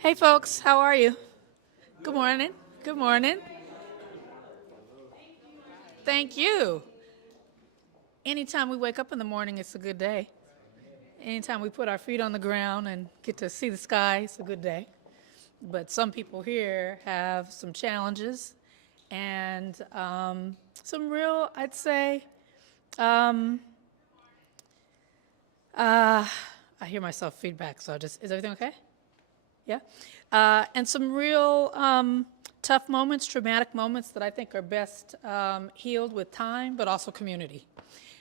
Hey folks, how are you? Good morning. Good morning. Thank you. Anytime we wake up in the morning, it's a good day. Anytime we put our feet on the ground and get to see the sky, it's a good day. But some people here have some challenges and some real, I'd say, I hear myself feedback, so is everything okay? Yeah? And some real tough moments, traumatic moments that I think are best healed with time, but also community.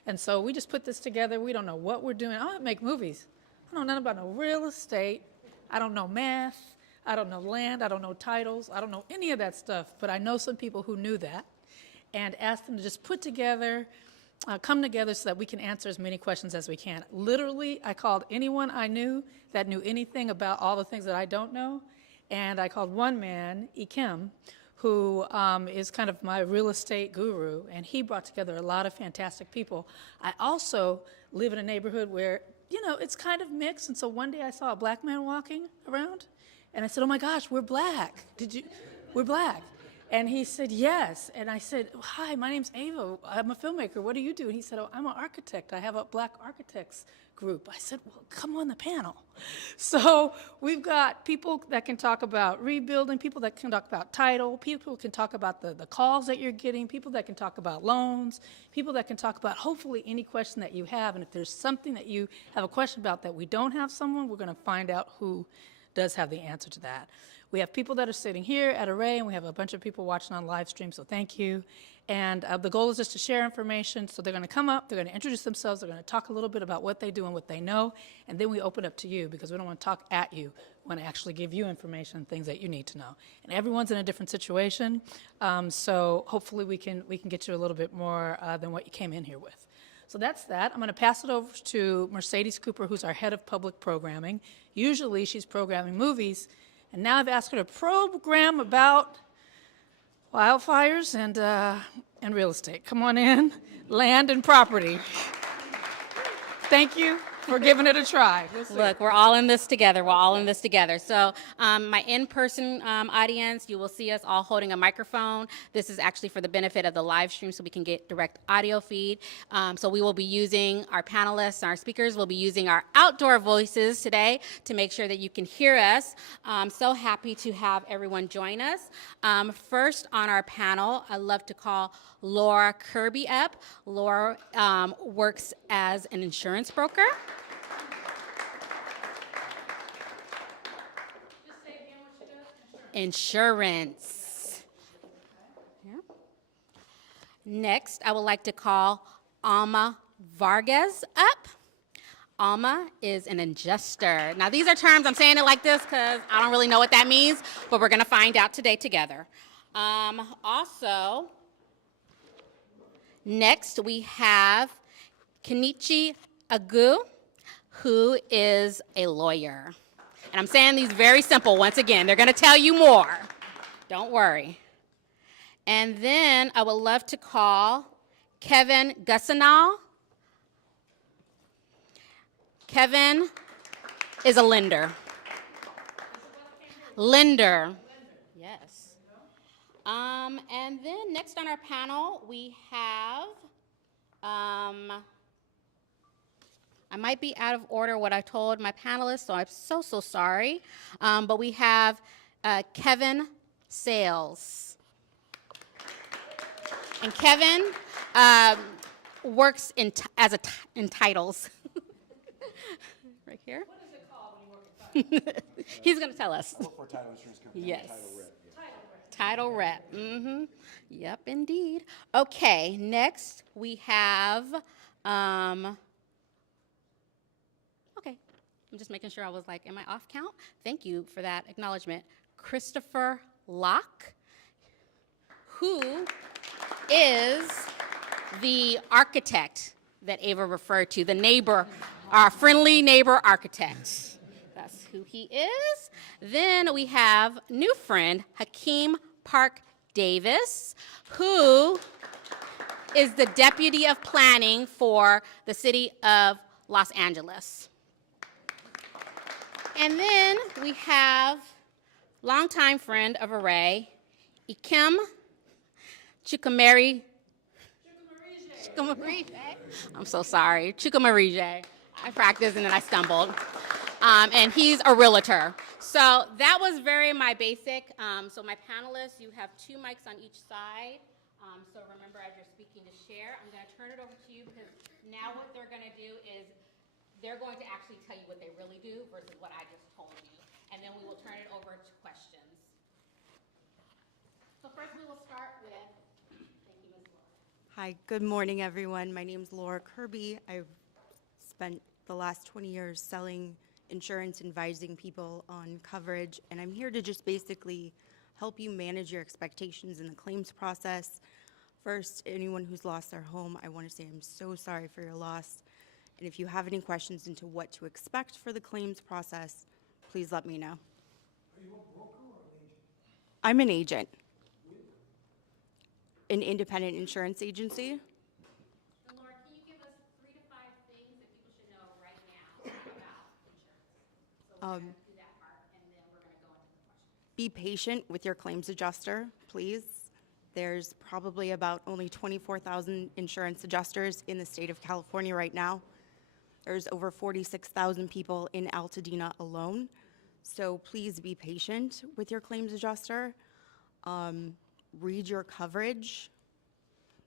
And so we just put this together. We don't know what we're doing. I don't make movies. I don't know nothing about no real estate. I don't know math. I don't know land. I don't know titles. I don't know any of that stuff. But I know some people who knew that and asked them to just put together, come together so that we can answer as many questions as we can. Literally, I called anyone I knew that knew anything about all the things that I don't know. And I called one man, Ikem, who is kind of my real estate guru, and he brought together a lot of fantastic people. I also live in a neighborhood where, you know, it's kind of mixed, and so one day I saw a black man walking around, and I said, oh my gosh, we're black. We're black. And he said, yes. And I said, hi, my name's Ava. I'm a filmmaker. What do you do? And he said, oh, I'm an architect. I have a black architects group. I said, well, come on the panel. So we've got people that can talk about rebuilding, people that can talk about title, people can talk about the calls that you're getting, people that can talk about loans, people that can talk about hopefully any question that you have. And if there's something that you have a question about that we don't have someone, we're going to find out who does have the answer to that. We have people that are sitting here at Array, and we have a bunch of people watching on live stream, so thank you. And the goal is just to share information. So they're going to come up, they're going to introduce themselves, they're going to talk a little bit about what they do and what they know, and then we open up to you because we don't want to talk at you. We want to actually give you information, things that you need to know. And everyone's in a different situation, so hopefully we can get you a little bit more than what you came in here with. So that's that. I'm going to pass it over to Mercedes Cooper, who's our head of public programming. Usually she's programming movies, and now I've asked her to program about wildfires and real estate. Come on in, land and property. Thank you for giving it a try. Look, we're all in this together. We're all in this together. So my in-person audience, you will see us all holding a microphone. This is actually for the benefit of the live stream so we can get direct audio feed. So we will be using our panelists, our speakers will be using our outdoor voices today to make sure that you can hear us. I'm so happy to have everyone join us. First on our panel, I'd love to call Laura Kirby up. Laura works as an insurance broker. Insurance. Yeah. Next, I would like to call Alma Vargas up. Alma is an adjuster. Now, these are terms, I'm saying it like this because I don't really know what that means, but we're going to find out today together. Also, next we have Kenichi Agu, who is a lawyer. And I'm saying these very simple. Once again, they're going to tell you more. Don't worry. And then I would love to call Kevin Gussenall. Kevin is a lender. Lender. Yes. And then next on our panel, we have, I might be out of order what I told my panelists, so I'm so sorry. But we have Kevin Sales. And Kevin works in titles. Right here. What is it called when you work at title? He's going to tell us. I work for a title insurance company. Yes. Title rep. Title rep. Mm-hmm. Yep, indeed. Okay, next we have, okay, I'm just making sure I was like, am I off count? Thank you for that acknowledgement. Christopher Locke, who is the architect that Ava referred to, the neighbor, our friendly neighbor architect. That's who he is. Then we have new friend, Hakeem Park Davis, who is the Deputy of Planning for the City of Los Angeles. And then we have longtime friend of Array, Ikem Chukwumerije. I'm so sorry. Chukwumerije. I practiced and then I stumbled. And he's a realtor. So that was very my basic. So my panelists, you have 2 mics on each side. So remember, as you're speaking, to share. I'm going to turn it over to you because now what they're going to do is they're going to actually tell you what they really do versus what I just told you. And then we will turn it over to questions. So first we will start with, thank you, Ms. Laura. Hi, good morning, everyone. My name's Laura Kirby. I've spent the last 20 years selling insurance, advising people on coverage, and I'm here to just basically help you manage your expectations in the claims process. First, anyone who's lost their home, I want to say I'm so sorry for your loss. And if you have any questions into what to expect for the claims process, please let me know. Are you a broker or an agent? I'm an agent. An independent insurance agency. And Laura, can you give us 3 to 5 things that people should know right now about insurance? So we're going to do that part, and then we're going to go into the questions. Be patient with your claims adjuster, please. There's probably about only 24,000 insurance adjusters in the state of California right now. There's over 46,000 people in Altadena alone. So please be patient with your claims adjuster. Read your coverage.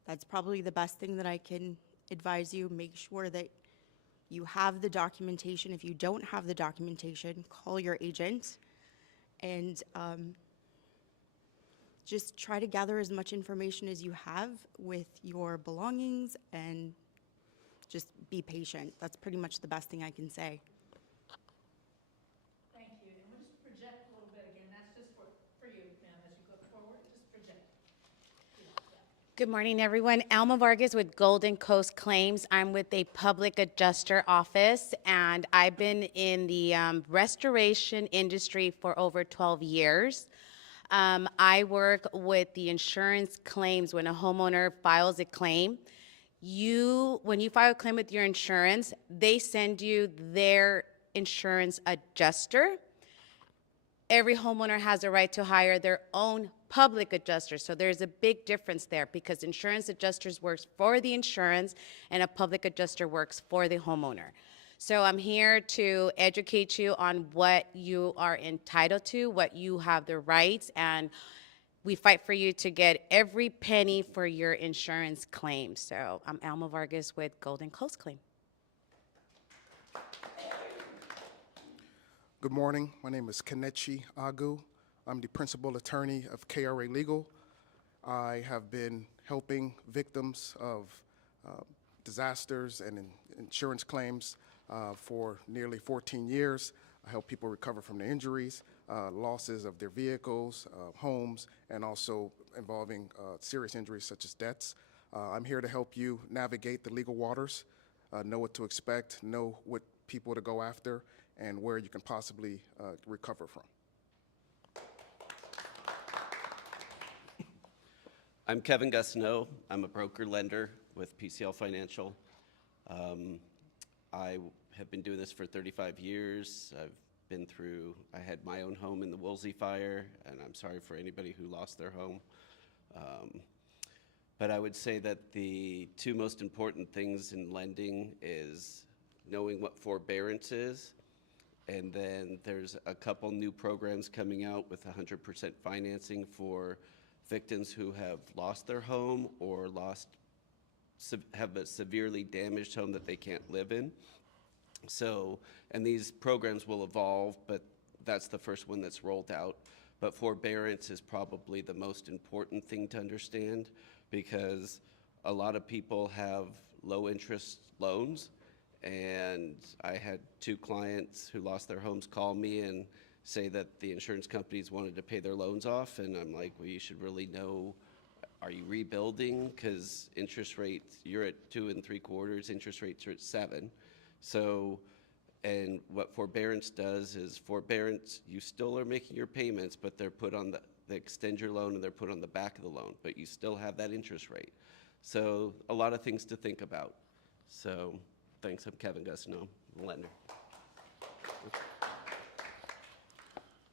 That's probably the best thing that I can advise you. Make sure that you have the documentation. If you don't have the documentation, call your agent and just try to gather as much information as you have with your belongings and just be patient. That's pretty much the best thing I can say. Thank you. And we'll just project a little bit again. That's just for you, ma'am, as you go forward. Just project. Good morning, everyone. Alma Vargas with Golden Coast Claims. I'm with a public adjuster office, and I've been in the restoration industry for over 12 years. I work with the insurance claims when a homeowner files a claim. When you file a claim with your insurance, they send you their insurance adjuster. Every homeowner has a right to hire their own public adjuster. So there's a big difference there because insurance adjusters works for the insurance and a public adjuster works for the homeowner. So I'm here to educate you on what you are entitled to, what you have the rights, and we fight for you to get every penny for your insurance claim. So I'm Alma Vargas with Golden Coast Claim. Good morning. My name is Kenechi Agu. I'm the principal attorney of KRA Legal. I have been helping victims of disasters and insurance claims for nearly 14 years. I help people recover from their injuries, losses of their vehicles, homes, and also involving serious injuries such as deaths. I'm here to help you navigate the legal waters, know what to expect, know what people to go after, and where you can possibly recover from. I'm Kevin Gusno. I'm a broker lender with PCL Financial. I have been doing this for 35 years. I had my own home in the Wildfire, and I'm sorry for anybody who lost their home. But I would say that the 2 most important things in lending is knowing what forbearance is, and then there's a couple new programs coming out with 100% financing for victims who have lost their home or have a severely damaged home that they can't live in. So, and these programs will evolve, but that's the first one that's rolled out. But forbearance is probably the most important thing to understand because a lot of people have low interest loans, and I had 2 clients who lost their homes call me and say that the insurance companies wanted to pay their loans off, and I'm like, well, you should really know, are you rebuilding? Because interest rates, you're at 2 3/4, interest rates are at 7. So, and what forbearance does is forbearance, you still are making your payments, but they're put on they extend your loan and they're put on the back of the loan, but you still have that interest rate. So a lot of things to think about. So thanks, I'm Kevin Gusno, lender.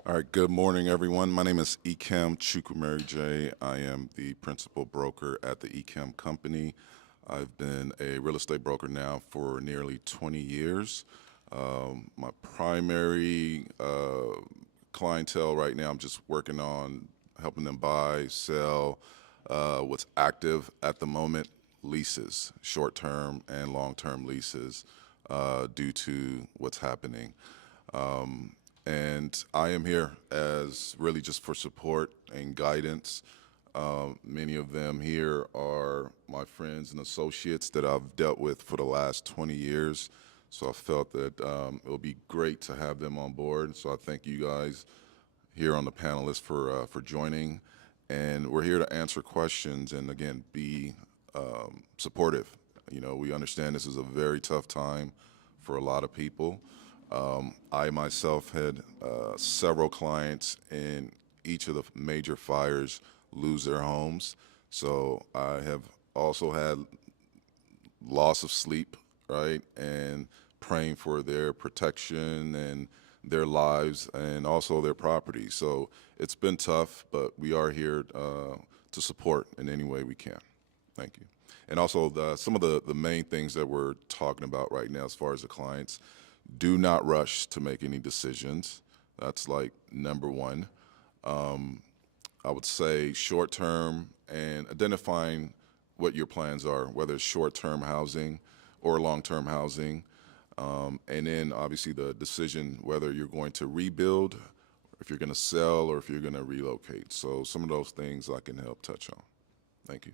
All right, good morning, everyone. My name is Ekem Chukwumeri J. I am the principal broker at the Ekem company. I've been a real estate broker now for nearly 20 years. My primary clientele right now, I'm just working on helping them buy, sell, what's active at the moment, leases, short-term and long-term leases, due to what's happening. And I am here as really just for support and guidance. Many of them here are my friends and associates that I've dealt with for the last 20 years. So I felt that it would be great to have them on board. So I thank you guys here on the panelists for joining. And we're here to answer questions and, again, be supportive. You know, we understand this is a very tough time for a lot of people. I myself had several clients in each of the major fires lose their homes. So I have also had loss of sleep, right, and praying for their protection and their lives and also their property. So it's been tough, but we are here to support in any way we can. Thank you. And also some of the main things that we're talking about right now as far as the clients, do not rush to make any decisions. That's like number one. I would say short-term and identifying what your plans are, whether it's short-term housing or long-term housing. And then obviously the decision whether you're going to rebuild, if you're going to sell, or if you're going to relocate. So some of those things I can help touch on. Thank you.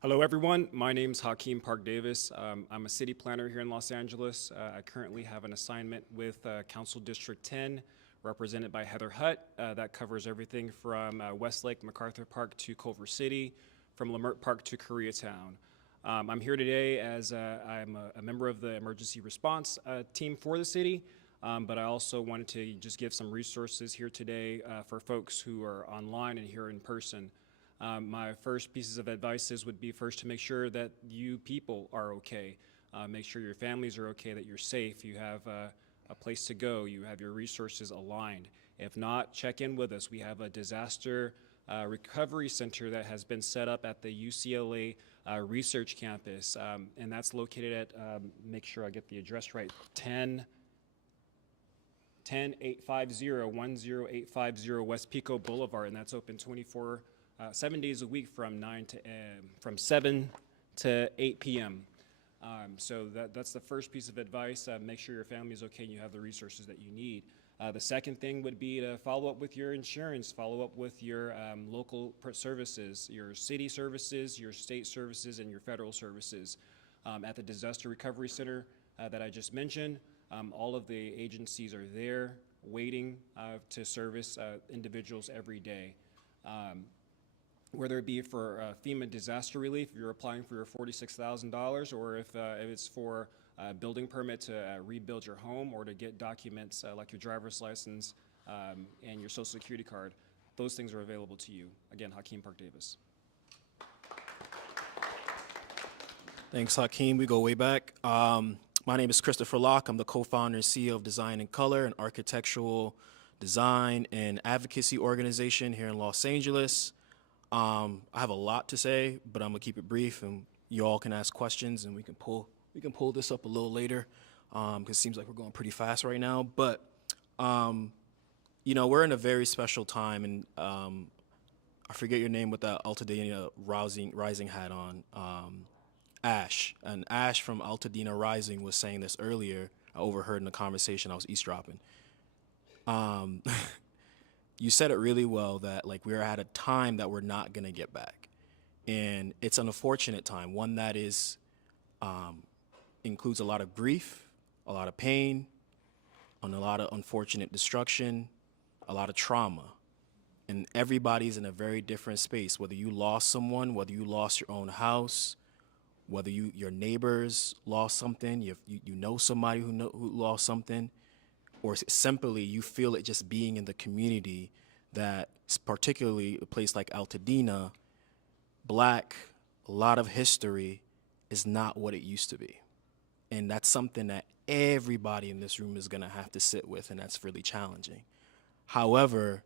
Hello, everyone. My name is Hakeem Park Davis. I'm a city planner here in Los Angeles. I currently have an assignment with Council District 10, represented by Heather Hutt. That covers everything from Westlake, MacArthur Park to Culver City, from Leimert Park to Koreatown. I'm here today as I'm a member of the emergency response team for the city, but I also wanted to just give some resources here today for folks who are online and here in person. My first pieces of advice would be first to make sure that you people are okay. Make sure your families are okay, that you're safe, you have a place to go, you have your resources aligned. If not, check in with us. We have a disaster recovery center that has been set up at the UCLA research campus, and that's located at, make sure I get the address right, 10850 West Pico Boulevard, and that's open 7 days a week from 7 to 8 p.m. So that's the first piece of advice. Make sure your family is okay and you have the resources that you need. The second thing would be to follow up with your insurance, follow up with your local services, your city services, your state services, and your federal services. At the Disaster Recovery Center that I just mentioned, all of the agencies are there waiting to service individuals every day. Whether it be for FEMA disaster relief, if you're applying for your $46,000, or if it's for a building permit to rebuild your home or to get documents like your driver's license and your social security card, those things are available to you. Again, Hakeem Park Davis. Thanks, Hakeem. We go way back. My name is Christopher Locke. I'm the co-founder and CEO of Design in Color, an architectural design and advocacy organization here in Los Angeles. I have a lot to say, but I'm gonna keep it brief, and you all can ask questions, and we can pull this up a little later, because it seems like we're going pretty fast right now. But you know, we're in a very special time, and I forget your name with that Altadena Rising hat on. Ash from Altadena Rising was saying this earlier. I overheard in the conversation. I was eavesdropping. You said it really well, that like we're at a time that we're not gonna get back, and it's an unfortunate time, one that is includes a lot of grief, a lot of pain, and a lot of unfortunate destruction, a lot of trauma, and everybody's in a very different space. Whether you lost someone, whether you lost your own house, whether your neighbors lost something, you know somebody who lost something, or simply you feel it just being in the community, that particularly a place like Altadena, Black, a lot of history is not what it used to be. And that's something that everybody in this room is going to have to sit with, and that's really challenging. However,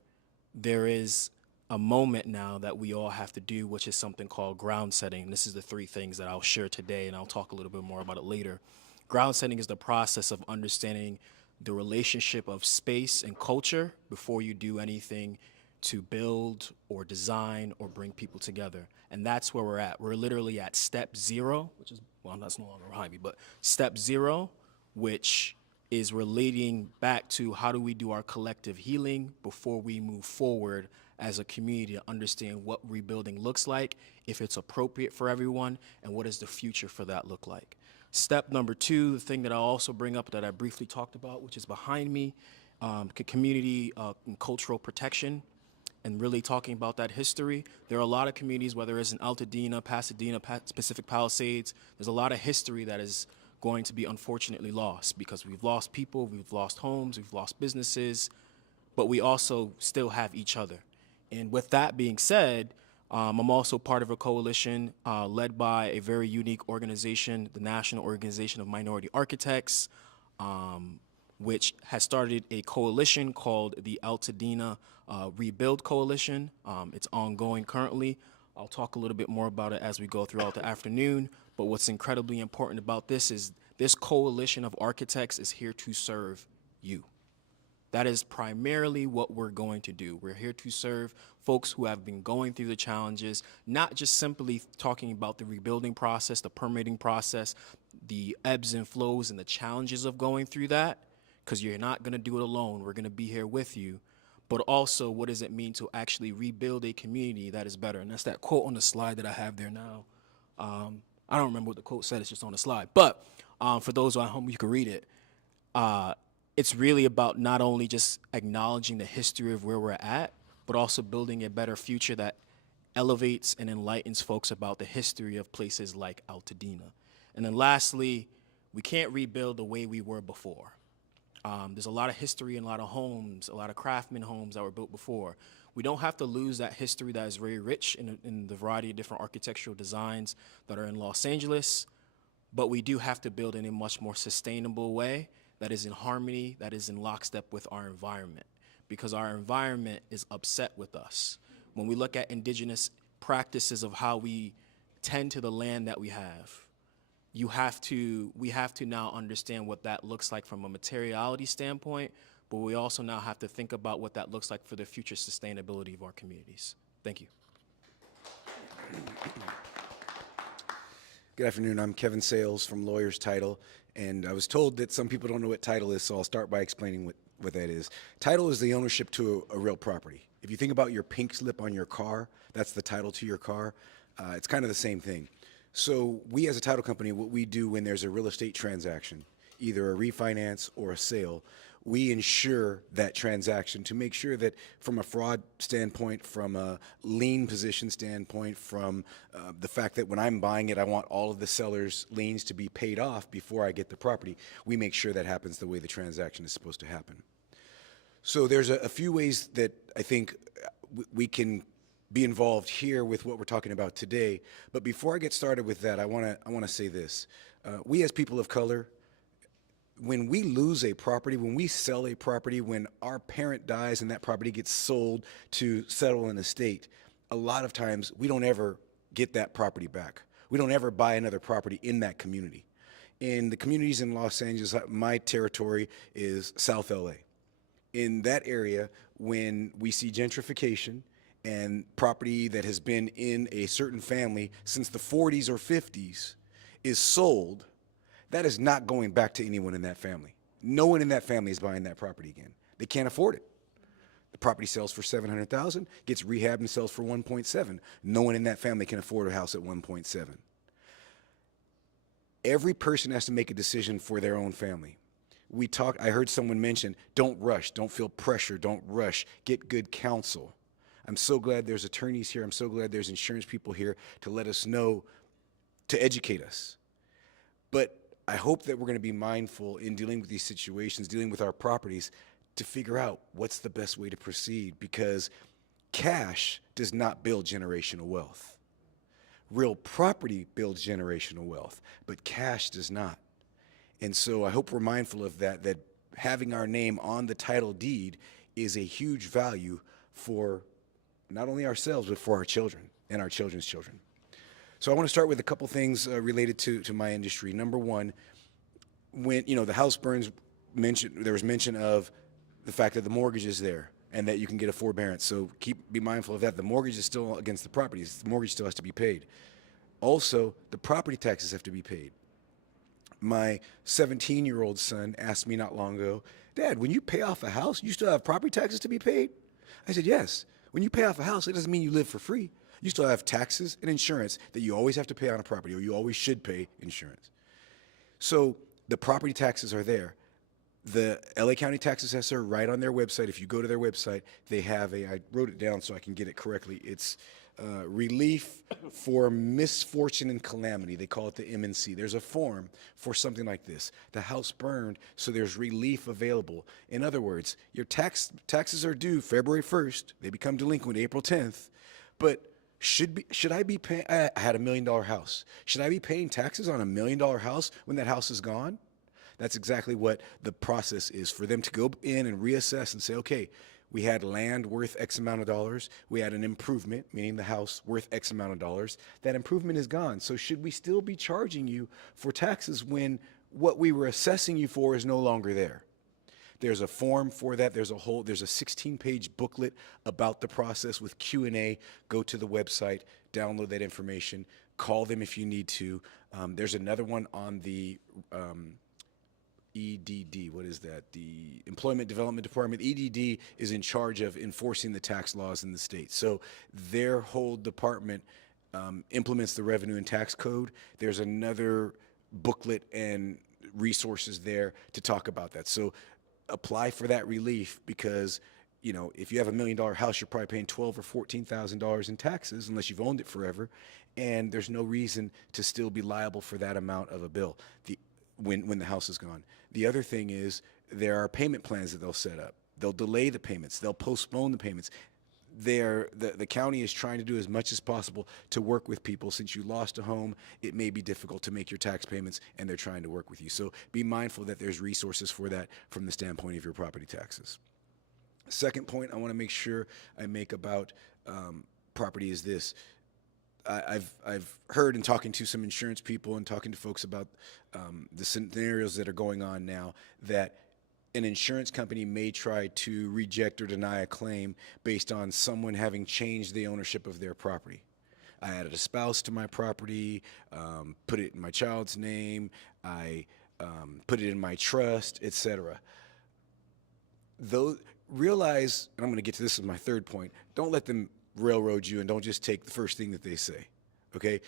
there is a moment now that we all have to do, which is something called ground setting. This is the 3 things that I'll share today, and I'll talk a little bit more about it later. Ground setting is the process of understanding the relationship of space and culture before you do anything to build or design or bring people together. And that's where we're at. We're literally at step 0, which is, well, that's no longer behind me, but step 0, which is relating back to how do we do our collective healing before we move forward as a community to understand what rebuilding looks like, if it's appropriate for everyone, and what does the future for that look like. Step number 2, the thing that I'll also bring up that I briefly talked about, which is behind me, community and cultural protection, and really talking about that history. There are a lot of communities, whether it's in Altadena, Pasadena, Pacific Palisades, there's a lot of history that is going to be unfortunately lost because we've lost people, we've lost homes, we've lost businesses, but we also still have each other. And with that being said, I'm also part of a coalition led by a very unique organization, the National Organization of Minority Architects, which has started a coalition called the Altadena Rebuild Coalition. It's ongoing currently. I'll talk a little bit more about it as we go throughout the afternoon, but what's incredibly important about this is this coalition of architects is here to serve you. That is primarily what we're going to do. We're here to serve folks who have been going through the challenges, not just simply talking about the rebuilding process, the permitting process, the ebbs and flows and the challenges of going through that, because you're not going to do it alone. We're going to be here with you. But also, what does it mean to actually rebuild a community that is better? And that's that quote on the slide that I have there now. I don't remember what the quote said. It's just on the slide. But for those at home, you can read it. It's really about not only just acknowledging the history of where we're at, but also building a better future that elevates and enlightens folks about the history of places like Altadena. And then lastly, we can't rebuild the way we were before. There's a lot of history in a lot of homes, a lot of craftsman homes that were built before. We don't have to lose that history that is very rich in the variety of different architectural designs that are in Los Angeles, but we do have to build in a much more sustainable way that is in harmony, that is in lockstep with our environment, because our environment is upset with us. When we look at indigenous practices of how we tend to the land that we have, we have to now understand what that looks like from a materiality standpoint, but we also now have to think about what that looks like for the future sustainability of our communities. Thank you. Good afternoon. I'm Kevin Sales from Lawyer's Title, and I was told that some people don't know what title is, so I'll start by explaining what that is. Title is the ownership to a real property. If you think about your pink slip on your car, that's the title to your car. It's kind of the same thing. So we as a title company, what we do when there's a real estate transaction, either a refinance or a sale, we ensure that transaction to make sure that from a fraud standpoint, from a lien position standpoint, from the fact that when I'm buying it, I want all of the seller's liens to be paid off before I get the property. We make sure that happens the way the transaction is supposed to happen. So there's a few ways that I think we can be involved here with what we're talking about today. But before I get started with that, I want to say this. We as people of color, when we lose a property, when we sell a property, when our parent dies and that property gets sold to settle an estate, a lot of times we don't ever get that property back. We don't ever buy another property in that community. In the communities in Los Angeles, my territory is South LA. In that area, when we see gentrification and property that has been in a certain family since the 40s or 50s is sold, that is not going back to anyone in that family. No one in that family is buying that property again. They can't afford it. The property sells for $700,000, gets rehabbed and sells for 1.7. No one in that family can afford a house at 1.7. Every person has to make a decision for their own family. I heard someone mention, don't rush, don't feel pressure, don't rush, get good counsel. I'm so glad there's attorneys here. I'm so glad there's insurance people here to let us know, to educate us. But I hope that we're going to be mindful in dealing with these situations, dealing with our properties, to figure out what's the best way to proceed, because cash does not build generational wealth. Real property builds generational wealth, but cash does not. And so I hope we're mindful of that, that having our name on the title deed is a huge value for not only ourselves, but for our children and our children's children. So I want to start with a couple things related to my industry. Number one, when, the house burns, there was mention of the fact that the mortgage is there and that you can get a forbearance. So be mindful of that. The mortgage is still against the properties. The mortgage still has to be paid. Also, the property taxes have to be paid. My 17-year-old son asked me not long ago, Dad, when you pay off a house, you still have property taxes to be paid? I said, yes. When you pay off a house, it doesn't mean you live for free. You still have taxes and insurance that you always have to pay on a property, or you always should pay insurance. So the property taxes are there. The LA County Tax Assessor, right on their website, if you go to their website, they have I wrote it down so I can get it correctly. It's relief for misfortune and calamity. They call it the M&C. There's a form for something like this. The house burned, so there's relief available. In other words, your taxes are due February 1st. They become delinquent April 10th. But should I be paying? I had $1 million house. Should I be paying taxes on $1 million house when that house is gone? That's exactly what the process is, for them to go in and reassess and say, okay, we had land worth X amount of dollars. We had an improvement, meaning the house worth X amount of dollars. That improvement is gone. So should we still be charging you for taxes when what we were assessing you for is no longer there? There's a form for that. There's a 16-page booklet about the process with Q&A. Go to the website, download that information, call them if you need to. There's another one on the EDD, what is that? The Employment Development Department. EDD is in charge of enforcing the tax laws in the state. So their whole department implements the Revenue and Tax Code. There's another booklet and resources there to talk about that. So apply for that relief, because if you have $1 million house, you're probably paying $12,000 or $14,000 in taxes unless you've owned it forever, and there's no reason to still be liable for that amount of a bill when the house is gone. The other thing is there are payment plans that they'll set up. They'll delay the payments. They'll postpone the payments. The county is trying to do as much as possible to work with people. Since you lost a home, it may be difficult to make your tax payments, and they're trying to work with you. So be mindful that there's resources for that from the standpoint of your property taxes. Second point I want to make sure I make about property is this. I've heard in talking to some insurance people and talking to folks about the scenarios that are going on now, that an insurance company may try to reject or deny a claim based on someone having changed the ownership of their property. I added a spouse to my property, put it in my child's name, I put it in my trust, etc. Realize, and I'm going to get to this as my third point, don't let them railroad you, and don't just take the first thing that they say, okay?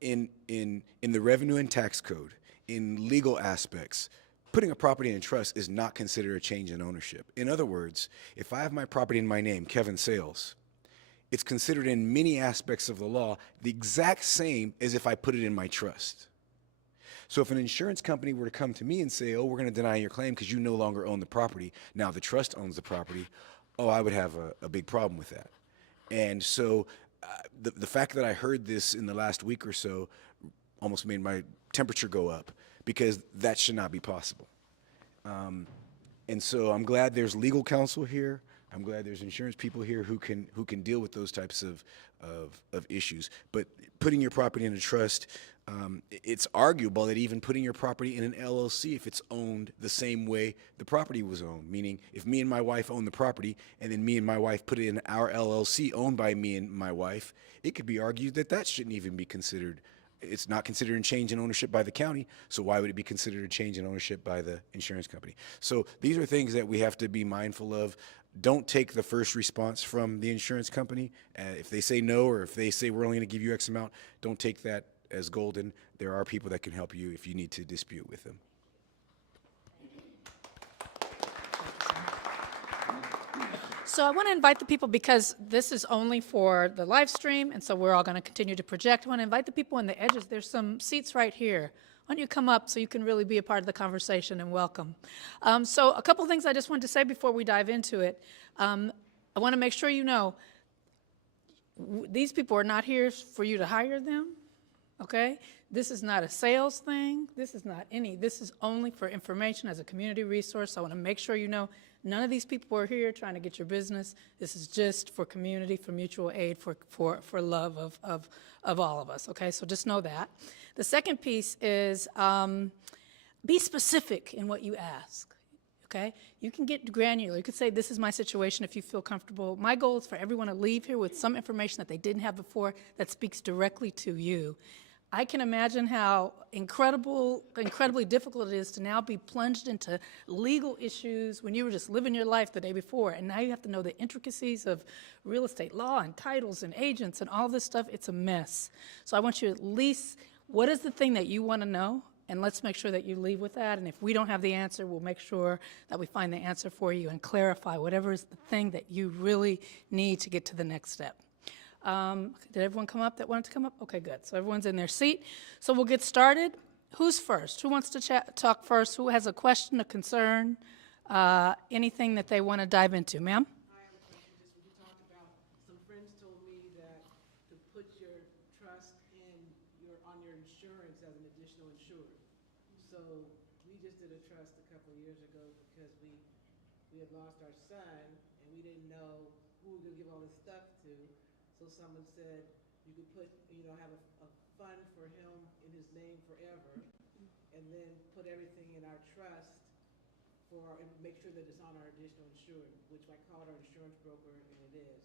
In the Revenue and Tax Code, in legal aspects, putting a property in trust is not considered a change in ownership. In other words, if I have my property in my name, Kevin Sales, it's considered in many aspects of the law the exact same as if I put it in my trust. So if an insurance company were to come to me and say, oh, we're going to deny your claim because you no longer own the property, now the trust owns the property, I would have a big problem with that. And so the fact that I heard this in the last week or so almost made my temperature go up, because that should not be possible. And so I'm glad there's legal counsel here. I'm glad there's insurance people here who can deal with those types of issues. But putting your property in a trust, it's arguable that even putting your property in an LLC, if it's owned the same way the property was owned, meaning if me and my wife own the property and then me and my wife put it in our LLC owned by me and my wife, it could be argued that that shouldn't even be considered. It's not considered a change in ownership by the county, so why would it be considered a change in ownership by the insurance company? So these are things that we have to be mindful of. Don't take the first response from the insurance company. If they say no, or if they say we're only going to give you X amount, don't take that as golden. There are people that can help you if you need to dispute with them. So I want to invite the people, because this is only for the live stream, and so we're all going to continue to project. I want to invite the people on the edges. There's some seats right here. Why don't you come up so you can really be a part of the conversation, and welcome. So a couple things I just wanted to say before we dive into it. I want to make sure you know these people are not here for you to hire them, okay? This is not a sales thing. This is not any. This is only for information as a community resource. I want to make sure you know none of these people are here trying to get your business. This is just for community, for mutual aid, for love of all of us, okay? So just know that. The second piece is be specific in what you ask, okay? You can get granular. You could say, this is my situation if you feel comfortable. My goal is for everyone to leave here with some information that they didn't have before that speaks directly to you. I can imagine how incredibly difficult it is to now be plunged into legal issues when you were just living your life the day before, and now you have to know the intricacies of real estate law and titles and agents and all this stuff. It's a mess. So I want you at least, what is the thing that you want to know? And let's make sure that you leave with that. And if we don't have the answer, we'll make sure that we find the answer for you and clarify whatever is the thing that you really need to get to the next step. Did everyone come up that wanted to come up? Okay, good. So everyone's in their seat. So we'll get started. Who's first? Who wants to talk first? Who has a question, a concern, anything that they want to dive into? Ma'am? I have a question. Just when you talked about, some friends told me that to put your trust on your insurance as an additional insured. So we just did a trust a couple of years ago because we had lost our son and we didn't know who we were going to give all this stuff to. So someone said you could put, have a fund for him in his name forever, and then put everything in our trust and make sure that it's on our additional insured, which I called our insurance broker, and it is.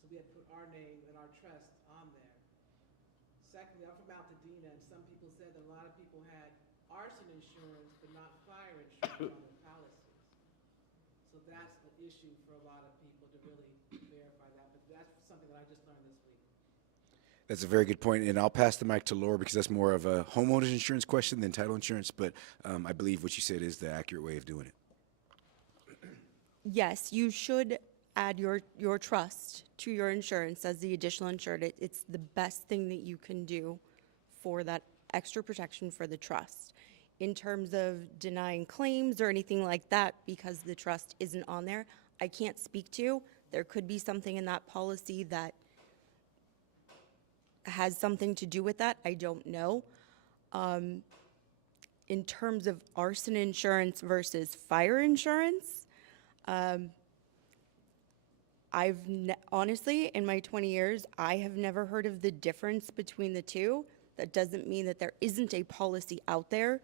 So we had to put our name and our trust on there. Secondly, I'm from Altadena, and some people said that a lot of people had arson insurance, but not fire insurance on their policies. So that's an issue for a lot of people to really verify that, but that's something that I just learned this week. That's a very good point, and I'll pass the mic to Laura because that's more of a homeowner's insurance question than title insurance, but I believe what you said is the accurate way of doing it. Yes, you should add your trust to your insurance as the additional insured. It's the best thing that you can do for that extra protection for the trust. In terms of denying claims or anything like that, because the trust isn't on there, I can't speak to. There could be something in that policy that has something to do with that. I don't know. In terms of arson insurance versus fire insurance, honestly, in my 20 years, I have never heard of the difference between the two. That doesn't mean that there isn't a policy out there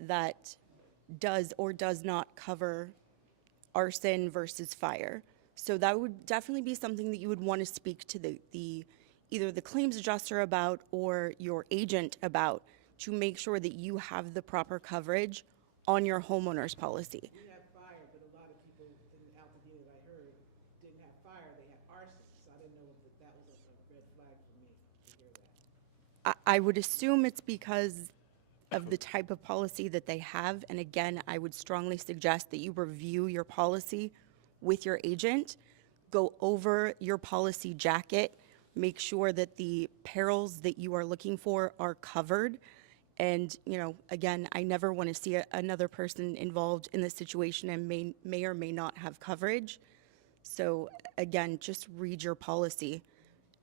that does or does not cover arson versus fire. So that would definitely be something that you would want to speak to either the claims adjuster about or your agent about to make sure that you have the proper coverage on your homeowner's policy. We have fire, but a lot of people in Altadena that I heard didn't have fire, they had arson. So I didn't know if that was a red flag for me to hear that. I would assume it's because of the type of policy that they have. And again, I would strongly suggest that you review your policy with your agent, go over your policy jacket, make sure that the perils that you are looking for are covered. And, again, I never want to see another person involved in this situation and may or may not have coverage. So again, just read your policy,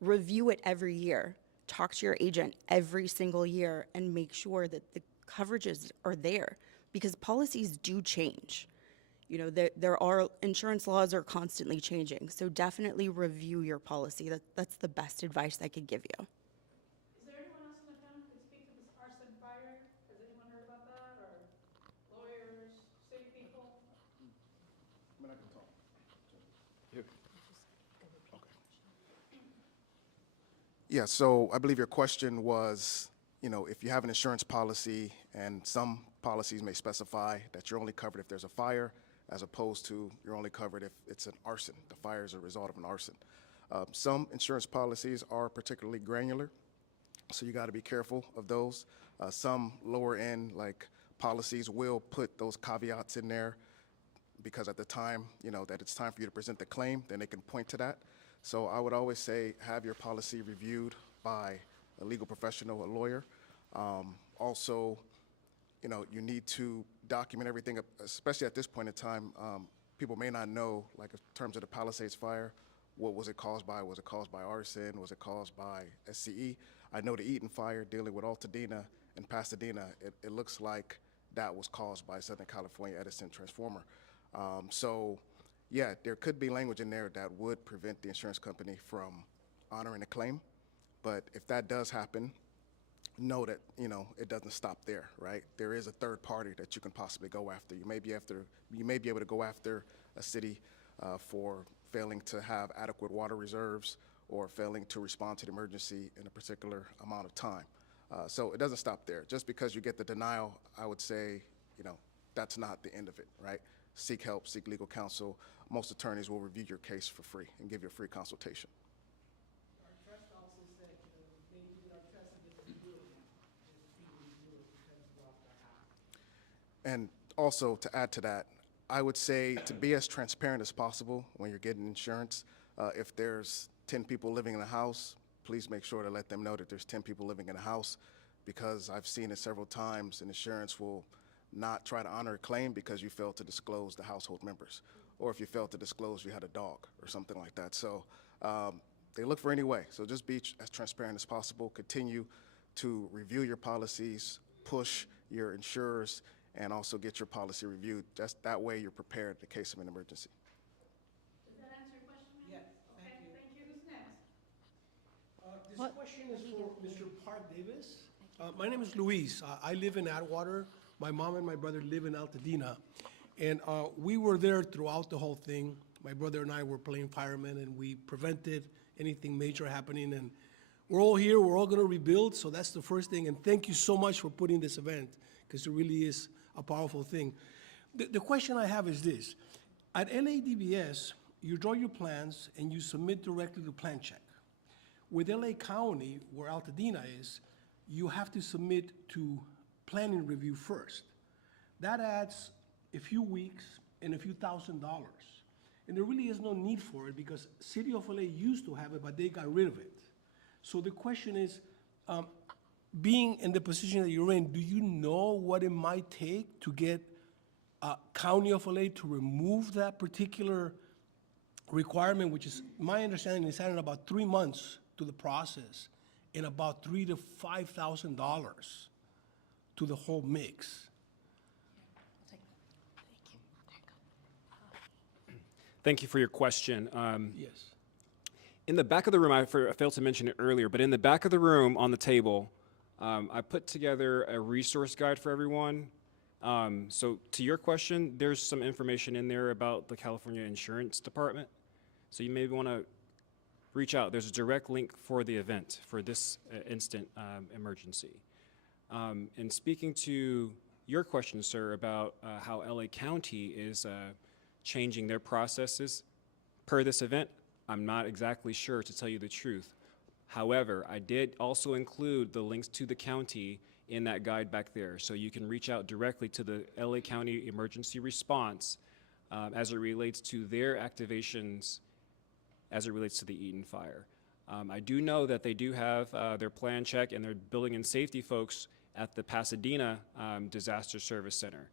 review it every year. Talk to your agent every single year and make sure that the coverages are there, because policies do change. There are insurance laws are constantly changing, so definitely review your policy. That's the best advice I could give you. Is there anyone else in the town who could speak to this arson fire? Has anyone heard about that, or lawyers, city people? I can talk. Yeah, so I believe your question was, if you have an insurance policy, and some policies may specify that you're only covered if there's a fire, as opposed to you're only covered if it's an arson. The fire is a result of an arson. Some insurance policies are particularly granular, so you got to be careful of those. Some lower end, like policies, will put those caveats in there because at the time, that it's time for you to present the claim, then they can point to that. So I would always say have your policy reviewed by a legal professional, a lawyer. Also, you need to document everything, especially at this point in time. People may not know, like in terms of the Palisades fire, what was it caused by? Was it caused by arson? Was it caused by SCE? I know the Eaton fire, dealing with Altadena in Pasadena, it looks like that was caused by Southern California Edison transformer. So yeah, there could be language in there that would prevent the insurance company from honoring a claim. But if that does happen, know that, you know, it doesn't stop there, right? There is a third party that you can possibly go after. You may be able to go after a city for failing to have adequate water reserves or failing to respond to the emergency in a particular amount of time. So it doesn't stop there. Just because you get the denial, I would say, you know, that's not the end of it, right? Seek help, seek legal counsel. Most attorneys will review your case for free and give you a free consultation. Our trust also said they did our trust and get the bill now. There's people who do it because we lost our house. And also, to add to that, I would say to be as transparent as possible when you're getting insurance. If there's 10 people living in a house, please make sure to let them know that there's 10 people living in a house, because I've seen it several times, and insurance will not try to honor a claim because you failed to disclose the household members, or if you failed to disclose you had a dog or something like that. So they look for any way. So just be as transparent as possible. Continue to review your policies, push your insurers, and also get your policy reviewed. Just that way you're prepared in the case of an emergency. Does that answer your question, ma'am? Yes, thank Okay, you. thank you. Who's next? This question is for Mr. Park Davis. My name is Luis. I live in Atwater. My mom and my brother live in Altadena. And we were there throughout the whole thing. My brother and I were playing firemen, and we prevented anything major happening. And we're all here. We're all going to rebuild. So that's the first thing. And thank you so much for putting this event, because it really is a powerful thing. The question I have is this. At LADBS, you draw your plans and you submit directly to Plan Check. With LA County, where Altadena is, you have to submit to planning review first. That adds a few weeks and a few $1,000s. And there really is no need for it, because City of LA used to have it, but they got rid of it. So the question is, being in the position that you're in, do you know what it might take to get County of LA to remove that particular requirement, which is, my understanding, is adding about 3 months to the process and about $3,000 to $5,000 to the whole mix? Thank you for your question. Yes. In the back of the room, I failed to mention it earlier, but in the back of the room on the table, I put together a resource guide for everyone. So to your question, there's some information in there about the California Insurance Department. So you may want to reach out. There's a direct link for the event, for this instant emergency. And speaking to your question, sir, about how LA County is changing their processes per this event, I'm not exactly sure, to tell you the truth. However, I did also include the links to the county in that guide back there, so you can reach out directly to the LA County Emergency Response as it relates to their activations, as it relates to the Eaton fire. I do know that they do have their plan check and their building and safety folks at the Pasadena Disaster Service Center.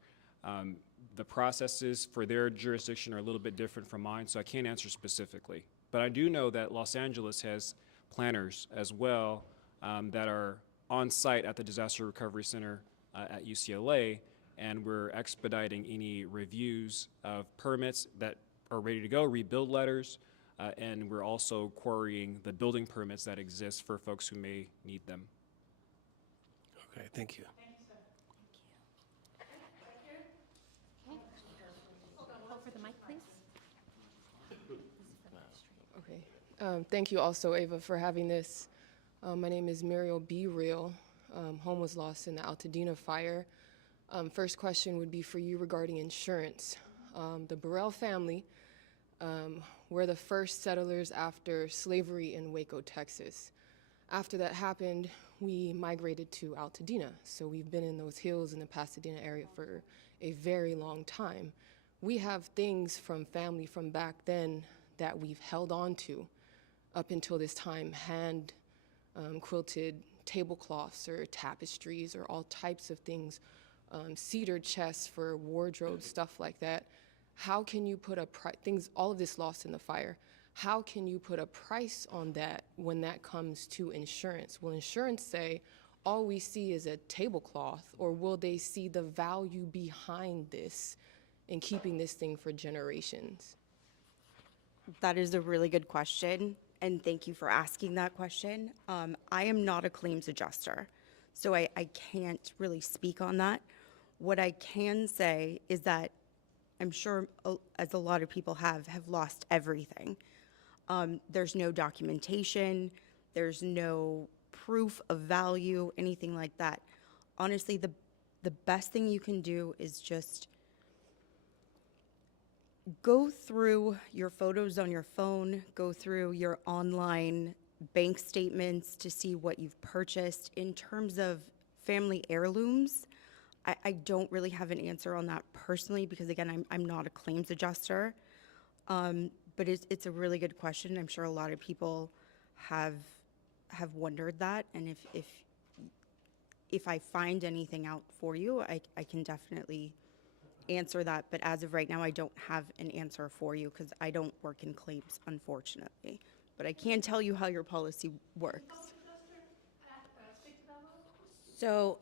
The processes for their jurisdiction are a little bit different from mine, so I can't answer specifically. But I do know that Los Angeles has planners as well that are on site at the Disaster Recovery Center at UCLA, and we're expediting any reviews of permits that are ready to go, rebuild letters, and we're also querying the building permits that exist for folks who may need them. Okay, thank you. Hold for the mic, please. Okay. Thank you also, Ava, for having this. My name is Muriel B. Real. Home was lost in the Altadena fire. First question would be for you regarding insurance. The Burrell family were the first settlers after slavery in Waco, Texas. After that happened, we migrated to Altadena. So we've been in those hills in the Pasadena area for a very long time. We have things from family from back then that we've held on to up until this time, hand quilted tablecloths or tapestries or all types of things, cedar chests for wardrobe, stuff like that. How can you put a price, all of this lost in the fire, how can you put a price on that when that comes to insurance? Will insurance say, all we see is a tablecloth, or will they see the value behind this and keeping this thing for generations? That is a really good question, and thank you for asking that question. I am not a claims adjuster, so I can't really speak on that. What I can say is that I'm sure, as a lot of people have lost everything. There's no documentation, there's no proof of value, anything like that. Honestly, the best thing you can do is just go through your photos on your phone, go through your online bank statements to see what you've purchased. In terms of family heirlooms, I don't really have an answer on that personally because, again, I'm not a claims adjuster. But it's a really good question. I'm sure a lot of people have wondered that. And if I find anything out for you, I can definitely answer that. But as of right now, I don't have an answer for you because I don't work in claims, unfortunately. But I can tell you how your policy works. So,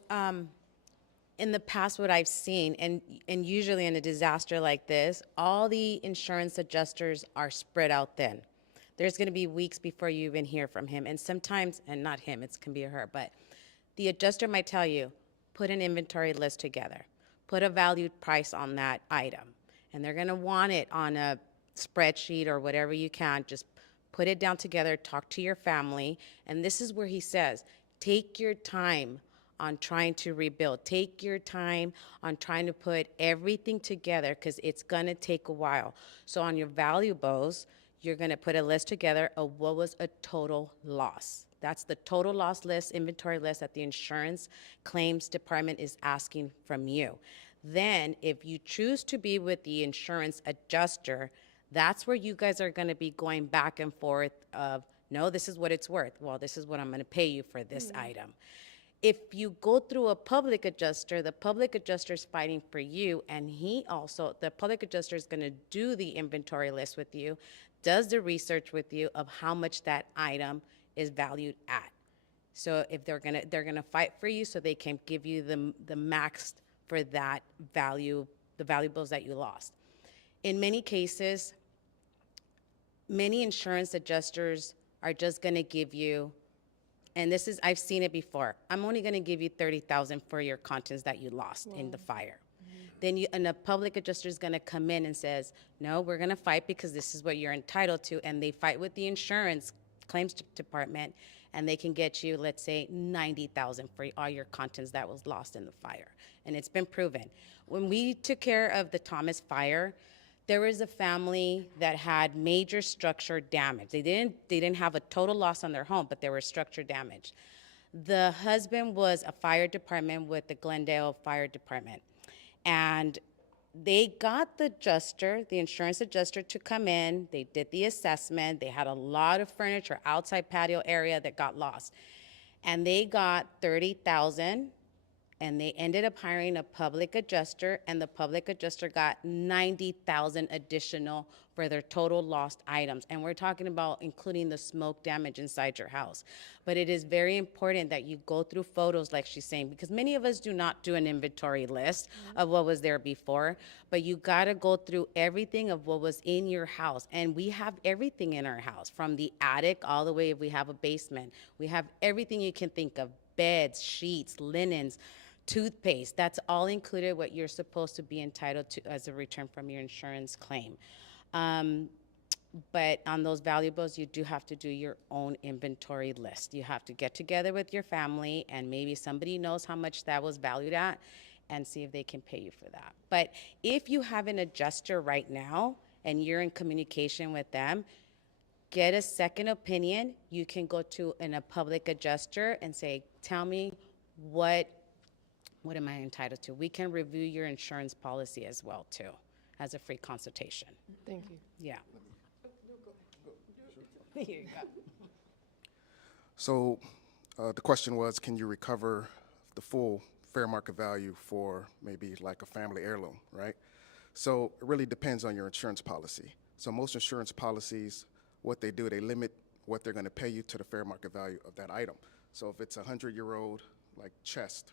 in the past, what I've seen, and usually in a disaster like this, all the insurance adjusters are spread out thin. There's going to be weeks before you even hear from him. And sometimes, and not him, it can be her, but the adjuster might tell you, put an inventory list together. Put a valued price on that item. And they're going to want it on a spreadsheet or whatever you can. Just put it down together, talk to your family. And this is where he says, take your time on trying to rebuild. Take your time on trying to put everything together because it's gonna take a while. So on your valuables, you're gonna put a list together of what was a total loss. That's the total loss list, inventory list that the insurance claims department is asking from you. Then if you choose to be with the insurance adjuster, that's where you guys are gonna be going back and forth of, no, this is what it's worth. Well, this is what I'm gonna pay you for this item. If you go through a public adjuster, the public adjuster is fighting for you, and the public adjuster is going to do the inventory list with you, does the research with you of how much that item is valued at. So if they're gonna fight for you, so they can give you the max for that value, the valuables that you lost. In many cases, many insurance adjusters are just going to give you, and this is, I've seen it before, I'm only going to give you $30,000 for your contents that you lost in the fire. Then and a public adjuster is going to come in and says, no, we're going to fight because this is what you're entitled to. And they fight with the insurance claims department, and they can get you, let's say, $90,000 for all your contents that was lost in the fire. And it's been proven. When we took care of the Thomas fire, there was a family that had major structure damage. They didn't have a total loss on their home, but there was structure damage. The husband was a fire department with the Glendale Fire Department. And they got the insurance adjuster to come in. They did the assessment. They had a lot of furniture, outside patio area that got lost. And they got $30,000. And they ended up hiring a public adjuster, and the public adjuster got $90,000 additional for their total lost items. And we're talking about including the smoke damage inside your house. But it is very important that you go through photos, like she's saying, because many of us do not do an inventory list of what was there before, but you gotta go through everything of what was in your house. And we have everything in our house, from the attic all the way if we have a basement. We have everything you can think of, beds, sheets, linens, toothpaste. That's all included what you're supposed to be entitled to as a return from your insurance claim. But on those valuables, you do have to do your own inventory list. You have to get together with your family, and maybe somebody knows how much that was valued at, and see if they can pay you for that. But if you have an adjuster right now and you're in communication with them, get a second opinion. You can go to a public adjuster and say, tell me what am I entitled to? We can review your insurance policy as well, too, as a free consultation. Thank you. Yeah. Here you go. So the question was, can you recover the full fair market value for maybe like a family heirloom, right? So it really depends on your insurance policy. So most insurance policies, what they do, they limit what they're going to pay you to the fair market value of that item. So if it's a 100-year-old like chest.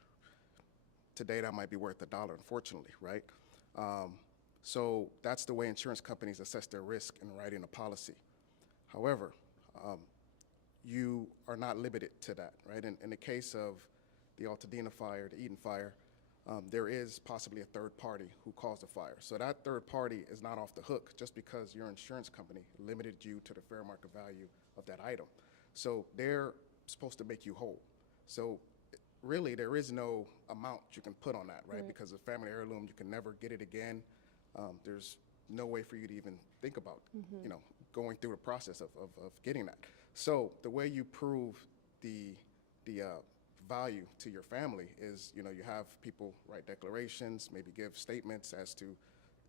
Today that might be worth $1, unfortunately, right? So that's the way insurance companies assess their risk in writing a policy. However, you are not limited to that, right? In the case of the Altadena fire, the Eden fire, there is possibly a third party who caused the fire. So that third party is not off the hook just because your insurance company limited you to the fair market value of that item. So they're supposed to make you whole. So really, there is no amount you can put on that, right? Because a family heirloom, you can never get it again. There's no way for you to even think about, you know, going through the process of getting that. So the way you prove the value to your family is, you know, you have people write declarations, maybe give statements as to,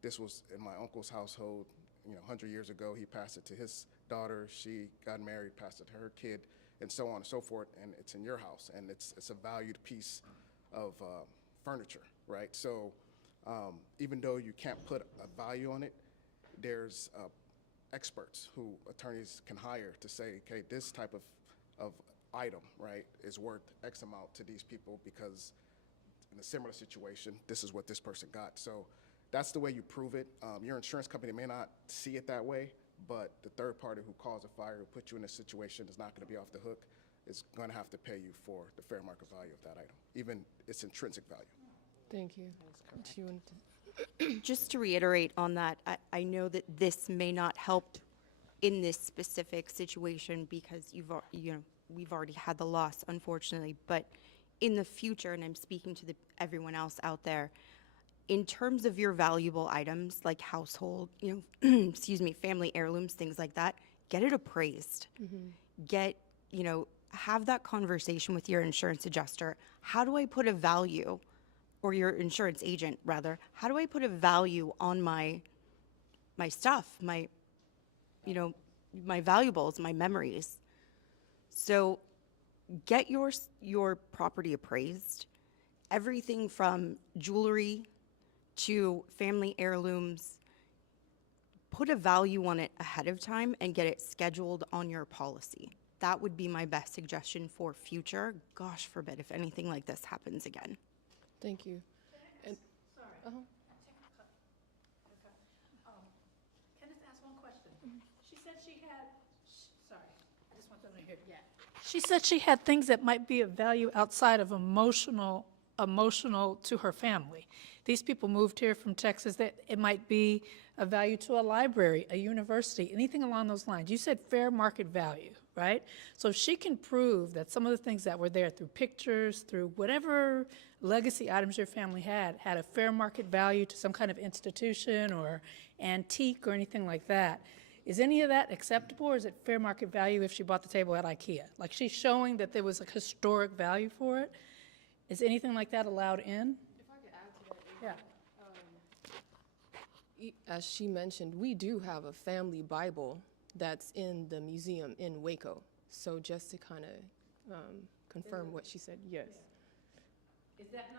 this was in my uncle's household, you know, 100 years ago, he passed it to his daughter, she got married, passed it to her kid, and so on and so forth, and it's in your house, and it's a valued piece of furniture, right? So even though you can't put a value on it, there's experts who attorneys can hire to say, okay, this type of item, right, is worth X amount to these people because in a similar situation, this is what this person got. So that's the way you prove it. Your insurance company may not see it that way, but the third party who caused a fire, who put you in a situation, is not going to be off the hook, is going to have to pay you for the fair market value of that item, even its intrinsic value. Thank you. Do you want to? Just to reiterate on that, I know that this may not help in this specific situation because we've already had the loss, unfortunately, but in the future, and I'm speaking to everyone else out there, in terms of your valuable items like household, excuse me, family heirlooms, things like that, get it appraised. Get, have that conversation with your insurance adjuster. How do I put a value, or your insurance agent rather, how do I put a value on my stuff, my valuables, my memories? So get your property appraised. Everything from jewelry to family heirlooms, put a value on it ahead of time and get it scheduled on your policy. That would be my best suggestion for future. Gosh forbid if anything like this happens again. Thank you. And, Sorry. Can I ask one question? She said she had, sorry, I just want them to hear. Yeah. She said she had things that might be of value outside of emotional to her family. These people moved here from Texas, that it might be of value to a library, a university, anything along those lines. You said fair market value, right? So if she can prove that some of the things that were there through pictures, through whatever legacy items your family had a fair market value to some kind of institution or antique or anything like that, is any of that acceptable, or is it fair market value if she bought the table at IKEA? Like, she's showing that there was a historic value for it. Is anything like that allowed in? if I could add to that, as she mentioned, we do have a family Bible that's in the museum in Waco. So just to kind of confirm what she said, yes. Is that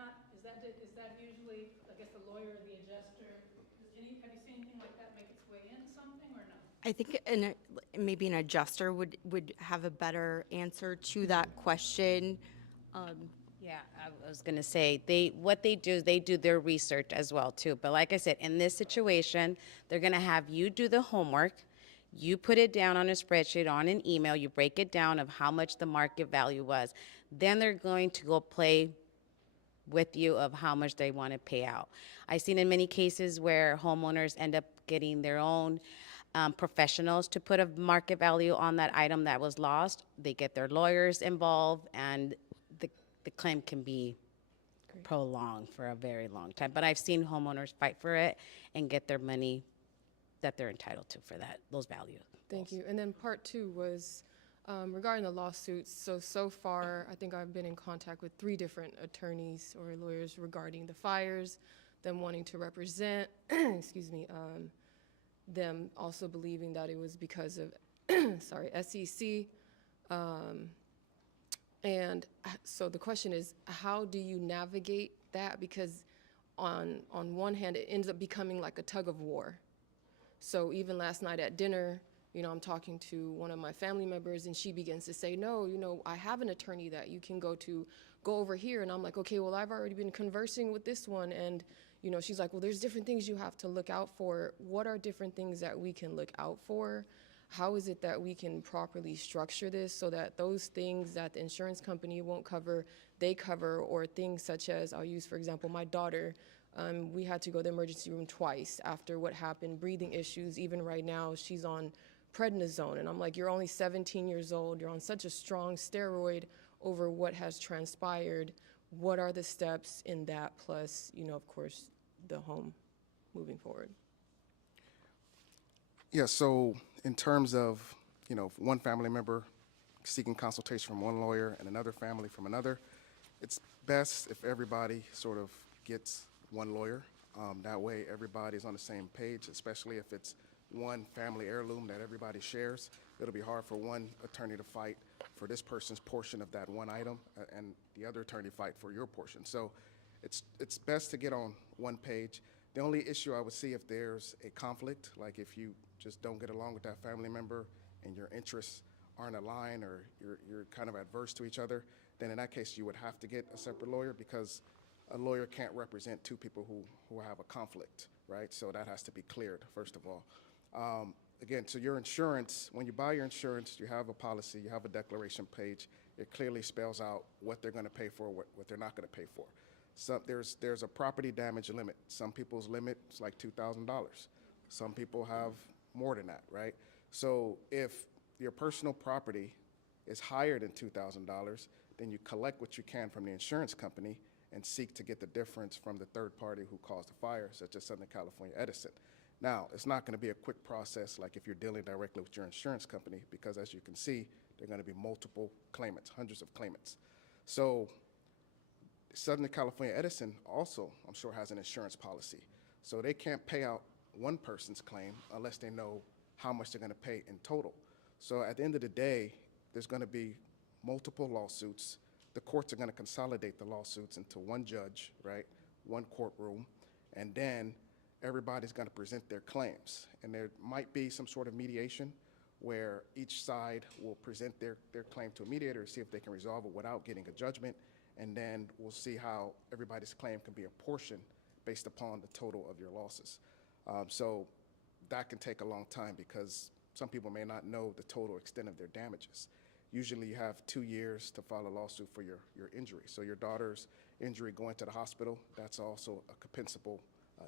usually, I guess, the lawyer or the adjuster? Have you seen anything like that make its way into something or no? I think maybe an adjuster would have a better answer to that question. Yeah, I was gonna say, what they do is they do their research as well too. But like I said, in this situation, they're gonna have you do the homework. You put it down on a spreadsheet, on an email, you break it down of how much the market value was. Then they're going to go play with you of how much they want to pay out. I've seen in many cases where homeowners end up getting their own professionals to put a market value on that item that was lost. They get their lawyers involved, and the claim can be prolonged for a very long time. But I've seen homeowners fight for it and get their money that they're entitled to for those values. Thank you. And then part two was regarding the lawsuits. So far, I think I've been in contact with 3 different attorneys or lawyers regarding the fires, them wanting to represent, excuse me, them also believing that it was because of, SEC. And so the question is, how do you navigate that? Because on one hand, it ends up becoming like a tug of war. So even last night at dinner, I'm talking to one of my family members, and she begins to say, no, I have an attorney that you can go to go over here. And I'm like, okay, well, I've already been conversing with this one. And, you know, she's like, well, there's different things you have to look out for. What are different things that we can look out for? How is it that we can properly structure this so that those things that the insurance company won't cover, they cover, or things such as, I'll use, for example, my daughter, we had to go to the emergency room twice after what happened, breathing issues. Even right now, she's on prednisone. And I'm like, you're only 17 years old. You're on such a strong steroid over what has transpired. What are the steps in that? Plus, you know, of course, the home moving forward. Yeah, so in terms of, you know, one family member seeking consultation from one lawyer and another family from another, it's best if everybody sort of gets one lawyer. That way everybody's on the same page, especially if it's one family heirloom that everybody shares. It'll be hard for one attorney to fight for this person's portion of that one item and the other attorney fight for your portion. So it's best to get on one page. The only issue I would see if there's a conflict, like if you just don't get along with that family member and your interests aren't aligned or you're kind of adverse to each other, then in that case you would have to get a separate lawyer, because a lawyer can't represent two people who have a conflict, right? So that has to be cleared, first of all. Again, so your insurance, when you buy your insurance, you have a policy, you have a declaration page. It clearly spells out what they're going to pay for, what they're not going to pay for. So there's a property damage limit. Some people's limit is like $2,000. Some people have more than that, right? So if your personal property is higher than $2,000, then you collect what you can from the insurance company and seek to get the difference from the third party who caused the fire, such as Southern California Edison. Now, it's not going to be a quick process like if you're dealing directly with your insurance company, because as you can see, there are going to be multiple claimants, hundreds of claimants. So Southern California Edison also, I'm sure, has an insurance policy. So they can't pay out one person's claim unless they know how much they're going to pay in total. So at the end of the day, there's going to be multiple lawsuits. The courts are going to consolidate the lawsuits into one judge, right, one courtroom, and then everybody's going to present their claims. And there might be some sort of mediation where each side will present their claim to a mediator to see if they can resolve it without getting a judgment, and then we'll see how everybody's claim can be apportioned based upon the total of your losses. So that can take a long time because some people may not know the total extent of their damages. Usually you have 2 years to file a lawsuit for your injury. So your daughter's injury going to the hospital, that's also a compensable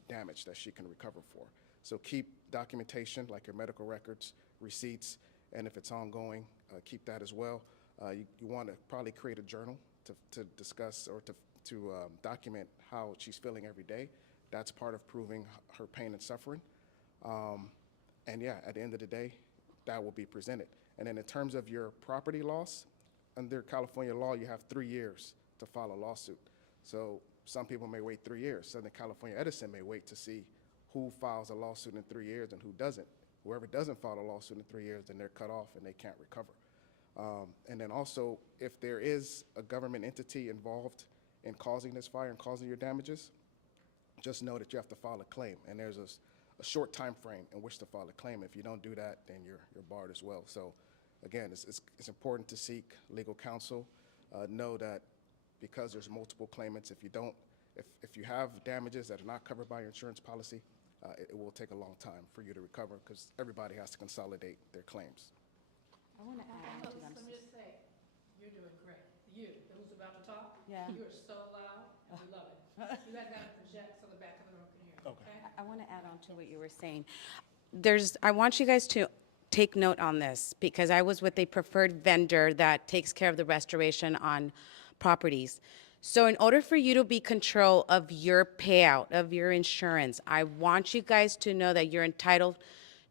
damage that she can recover for. So keep documentation like your medical records, receipts, and if it's ongoing, keep that as well. You want to probably create a journal to discuss or to document how she's feeling every day. That's part of proving her pain and suffering. And yeah, at the end of the day, that will be presented. And then in terms of your property loss, under California law, you have 3 years to file a lawsuit. So some people may wait 3 years. Southern California Edison may wait to see who files a lawsuit in 3 years and who doesn't. Whoever doesn't file a lawsuit in 3 years, then they're cut off and they can't recover. And then also, if there is a government entity involved in causing this fire and causing your damages, just know that you have to file a claim. And there's a short time frame in which to file a claim. If you don't do that, then you're barred as well. So again, it's important to seek legal counsel. Know that because there's multiple claimants, if you have damages that are not covered by your insurance policy, it will take a long time for you to recover because everybody has to consolidate their claims. I want to add on to them. Let me just say, you're doing great. You, who's about to talk, Yeah. you are so loud, and we love it. You guys got to project so the back of the room can hear, okay? I want to add on to what you were saying. I want you guys to take note on this because I was with a preferred vendor that takes care of the restoration on properties. So in order for you to be control of your payout, of your insurance, I want you guys to know that you're entitled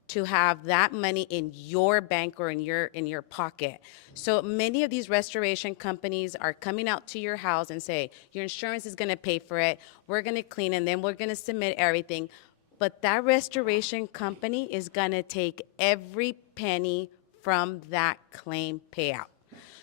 to have that money in your bank or in your pocket. So many of these restoration companies are coming out to your house and say, your insurance is gonna pay for it, we're gonna clean, and then we're gonna submit everything. But that restoration company is gonna take every penny from that claim payout.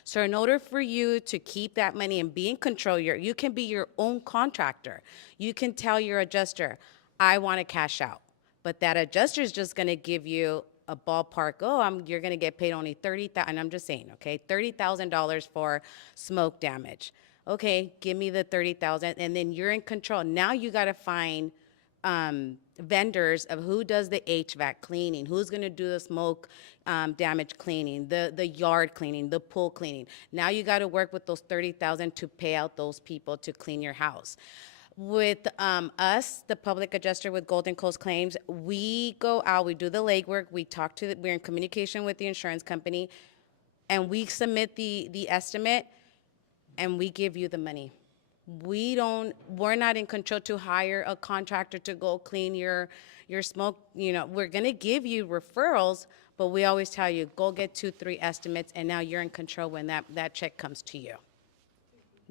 So in order for you to keep that money and be in control, you can be your own contractor. You can tell your adjuster, I wanna cash out. But that adjuster is just going to give you a ballpark, you're going to get paid only $30,000, and I'm just saying, okay, $30,000 for smoke damage. okay, give me the 30,000, and then you're in control. Now you got to find vendors of who does the HVAC cleaning, who's going to do the smoke damage cleaning, the yard cleaning, the pool cleaning. Now you got to work with those 30,000 to pay out those people to clean your house. With us, the public adjuster with Golden Coast Claims, we go out, we do the legwork, we're in communication with the insurance company, and we submit the estimate, and we give you the money. We're not in control to hire a contractor to go clean your smoke. We're gonna give you referrals, but we always tell you, go get 2-3 estimates, and now you're in control when that check comes to you.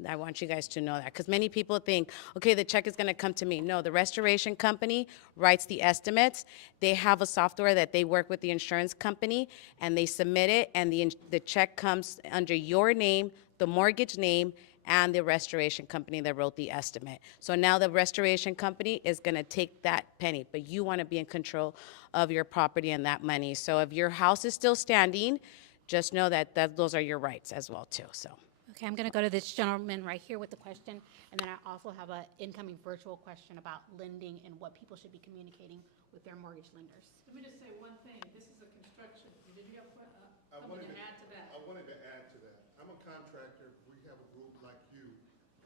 I want you guys to know that, because many people think, okay, the check is going to come to me. No, the restoration company writes the estimates. They have a software that they work with the insurance company, and they submit it, and the check comes under your name, the mortgage name, and the restoration company that wrote the estimate. So now the restoration company is going to take that penny, but you want to be in control of your property and that money. So if your house is still standing, just know that those are your rights as well, too. So. Okay, I'm going to go to this gentleman right here with the question, and then I also have an incoming virtual question about lending and what people should be communicating with their mortgage lenders. Let me just say one thing. This is a construction. Did you have something to add to that? I wanted to add to that. I'm a contractor. We have a group like you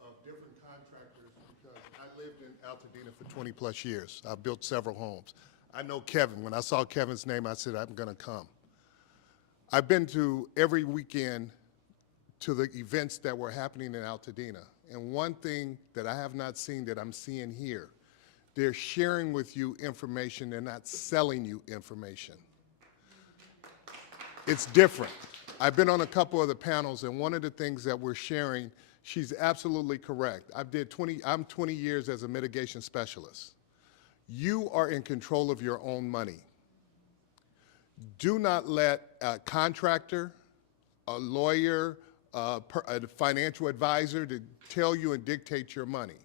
of different contractors because I lived in Altadena for 20 plus years. I've built several homes. I know Kevin. When I saw Kevin's name, I said, I'm going to come. I've been to every weekend to the events that were happening in Altadena. And one thing that I have not seen that I'm seeing here, they're sharing with you information, they're not selling you information. It's different. I've been on a couple of the panels, and one of the things that we're sharing, she's absolutely correct. I'm 20 years as a mitigation specialist. You are in control of your own money. Do not let a contractor, a lawyer, a financial advisor to tell you and dictate your money.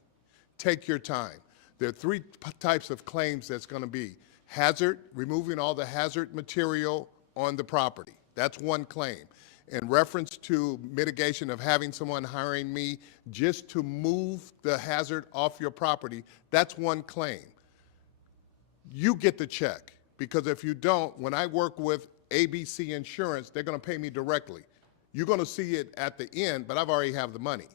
Take your time. There are 3 types of claims that's going to be. Hazard, removing all the hazard material on the property. That's one claim. In reference to mitigation of having someone hiring me just to move the hazard off your property, that's one claim. You get the check, because if you don't, when I work with ABC Insurance, they're going to pay me directly. You're going to see it at the end, but I've already have the money.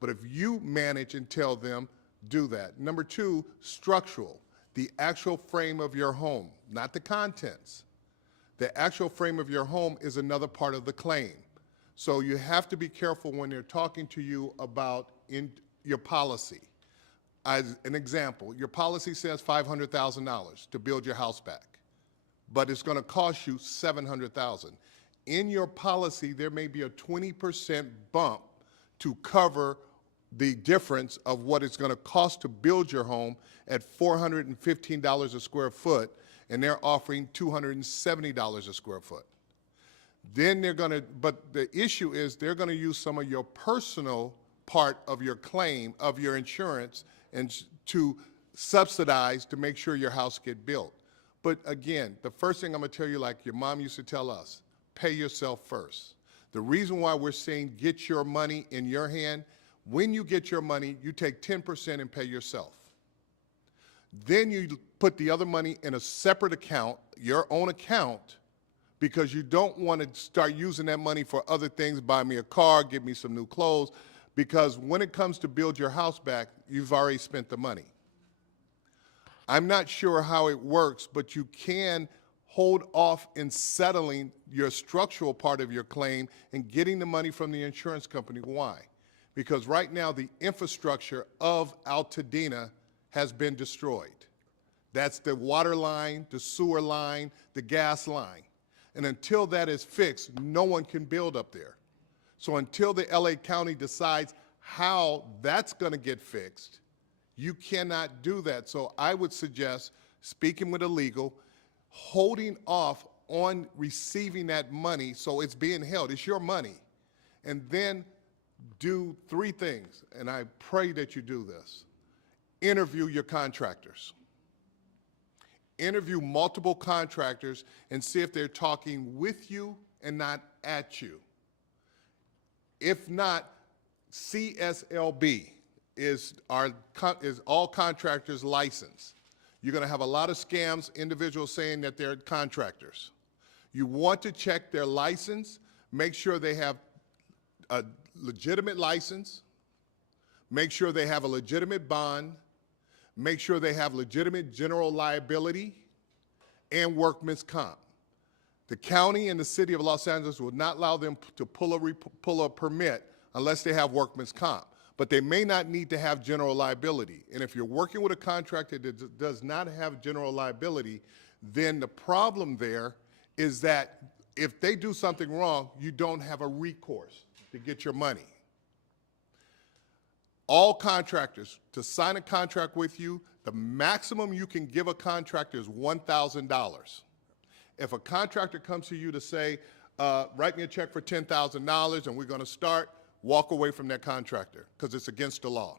But if you manage and tell them, do that. Number 2, structural, the actual frame of your home, not the contents. The actual frame of your home is another part of the claim. So you have to be careful when they're talking to you about in your policy. As an example, your policy says $500,000 to build your house back, but it's going to cost you $700,000. In your policy, there may be a 20% bump to cover the difference of what it's going to cost to build your home at $415 a square foot, and they're offering $270 a square foot. Then but the issue is they're going to use some of your personal part of your claim, of your insurance, and to subsidize to make sure your house get built. But again, the first thing I'm going to tell you, like your mom used to tell us, pay yourself first. The reason why we're saying get your money in your hand, when you get your money, you take 10% and pay yourself. Then you put the other money in a separate account, your own account, because you don't want to start using that money for other things, buy me a car, give me some new clothes, because when it comes to build your house back, you've already spent the money. I'm not sure how it works, but you can hold off in settling your structural part of your claim and getting the money from the insurance company. Why? Because right now the infrastructure of Altadena has been destroyed. That's the water line, the sewer line, the gas line. And until that is fixed, no one can build up there. So until the LA County decides how that's going to get fixed, you cannot do that. So I would suggest, speaking with a legal, holding off on receiving that money so it's being held. It's your money. And then do 3 things, and I pray that you do this. Interview your contractors. Interview multiple contractors and see if they're talking with you and not at you. If not, CSLB is all contractors' license. You're going to have a lot of scams, individuals saying that they're contractors. You want to check their license, make sure they have a legitimate license, make sure they have a legitimate bond, make sure they have legitimate general liability and workman's comp. The county and the city of Los Angeles will not allow them to pull a permit unless they have workman's comp. But they may not need to have general liability. And if you're working with a contractor that does not have general liability, then the problem there is that if they do something wrong, you don't have a recourse to get your money. All contractors, to sign a contract with you, the maximum you can give a contractor is $1,000. If a contractor comes to you to say, write me a check for $10,000 and we're going to start, walk away from that contractor because it's against the law.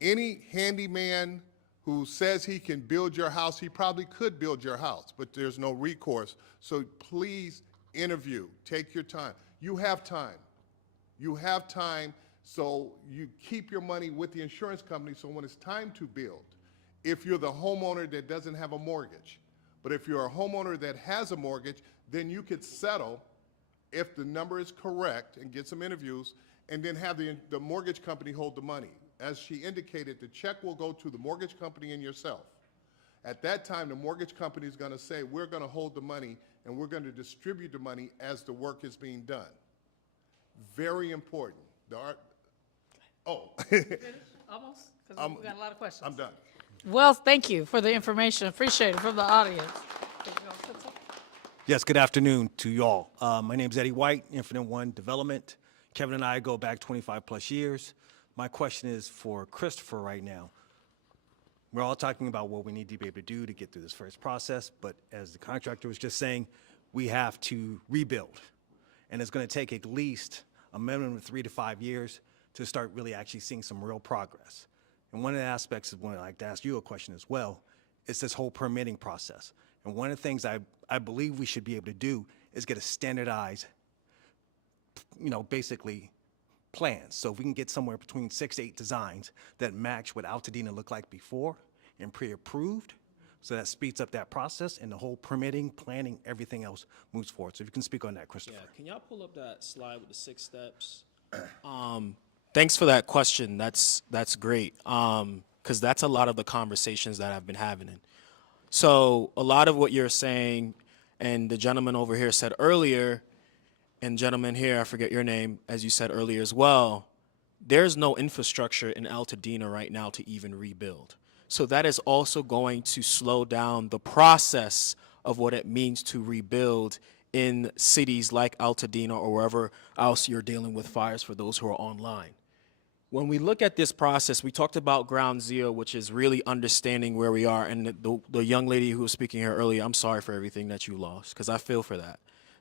Any handyman who says he can build your house, he probably could build your house, but there's no recourse. So please interview, take your time. You have time. You have time, so you keep your money with the insurance company so when it's time to build, if you're the homeowner that doesn't have a mortgage, but if you're a homeowner that has a mortgage, then you could settle if the number is correct and get some interviews and then have the mortgage company hold the money. As she indicated, the check will go to the mortgage company and yourself. At that time, the mortgage company is going to say, we're going to hold the money and we're going to distribute the money as the work is being done. Very important. Almost? Because we've got a lot of questions. I'm done. Well, thank you for the information. Appreciate it from the audience. Yes, good afternoon to y'all. My name is Eddie White, Infinite One Development. Kevin and I go back 25 plus years. My question is for Christopher right now. We're all talking about what we need to be able to do to get through this first process, but as the contractor was just saying, we have to rebuild. And it's going to take at least a minimum of 3 to 5 years to start really actually seeing some real progress. And one of the aspects of when I'd like to ask you a question as well is this whole permitting process. And one of the things I believe we should be able to do is get a standardized, basically plans. So if we can get somewhere between 6 to 8 designs that match what Altadena looked like before and pre-approved, so that speeds up that process and the whole permitting, planning, everything else moves forward. So if you can speak on that, Christopher. Yeah, can y'all pull up that slide with the 6 steps? Thanks for that question. That's great. Because that's a lot of the conversations that I've been having. So a lot of what you're saying, and the gentleman over here said earlier, and gentleman here, I forget your name, as you said earlier as well, there's no infrastructure in Altadena right now to even rebuild. So that is also going to slow down the process of what it means to rebuild in cities like Altadena or wherever else you're dealing with fires for those who are online. When we look at this process, we talked about ground zero, which is really understanding where we are. And the young lady who was speaking here earlier, I'm sorry for everything that you lost, because I feel for that.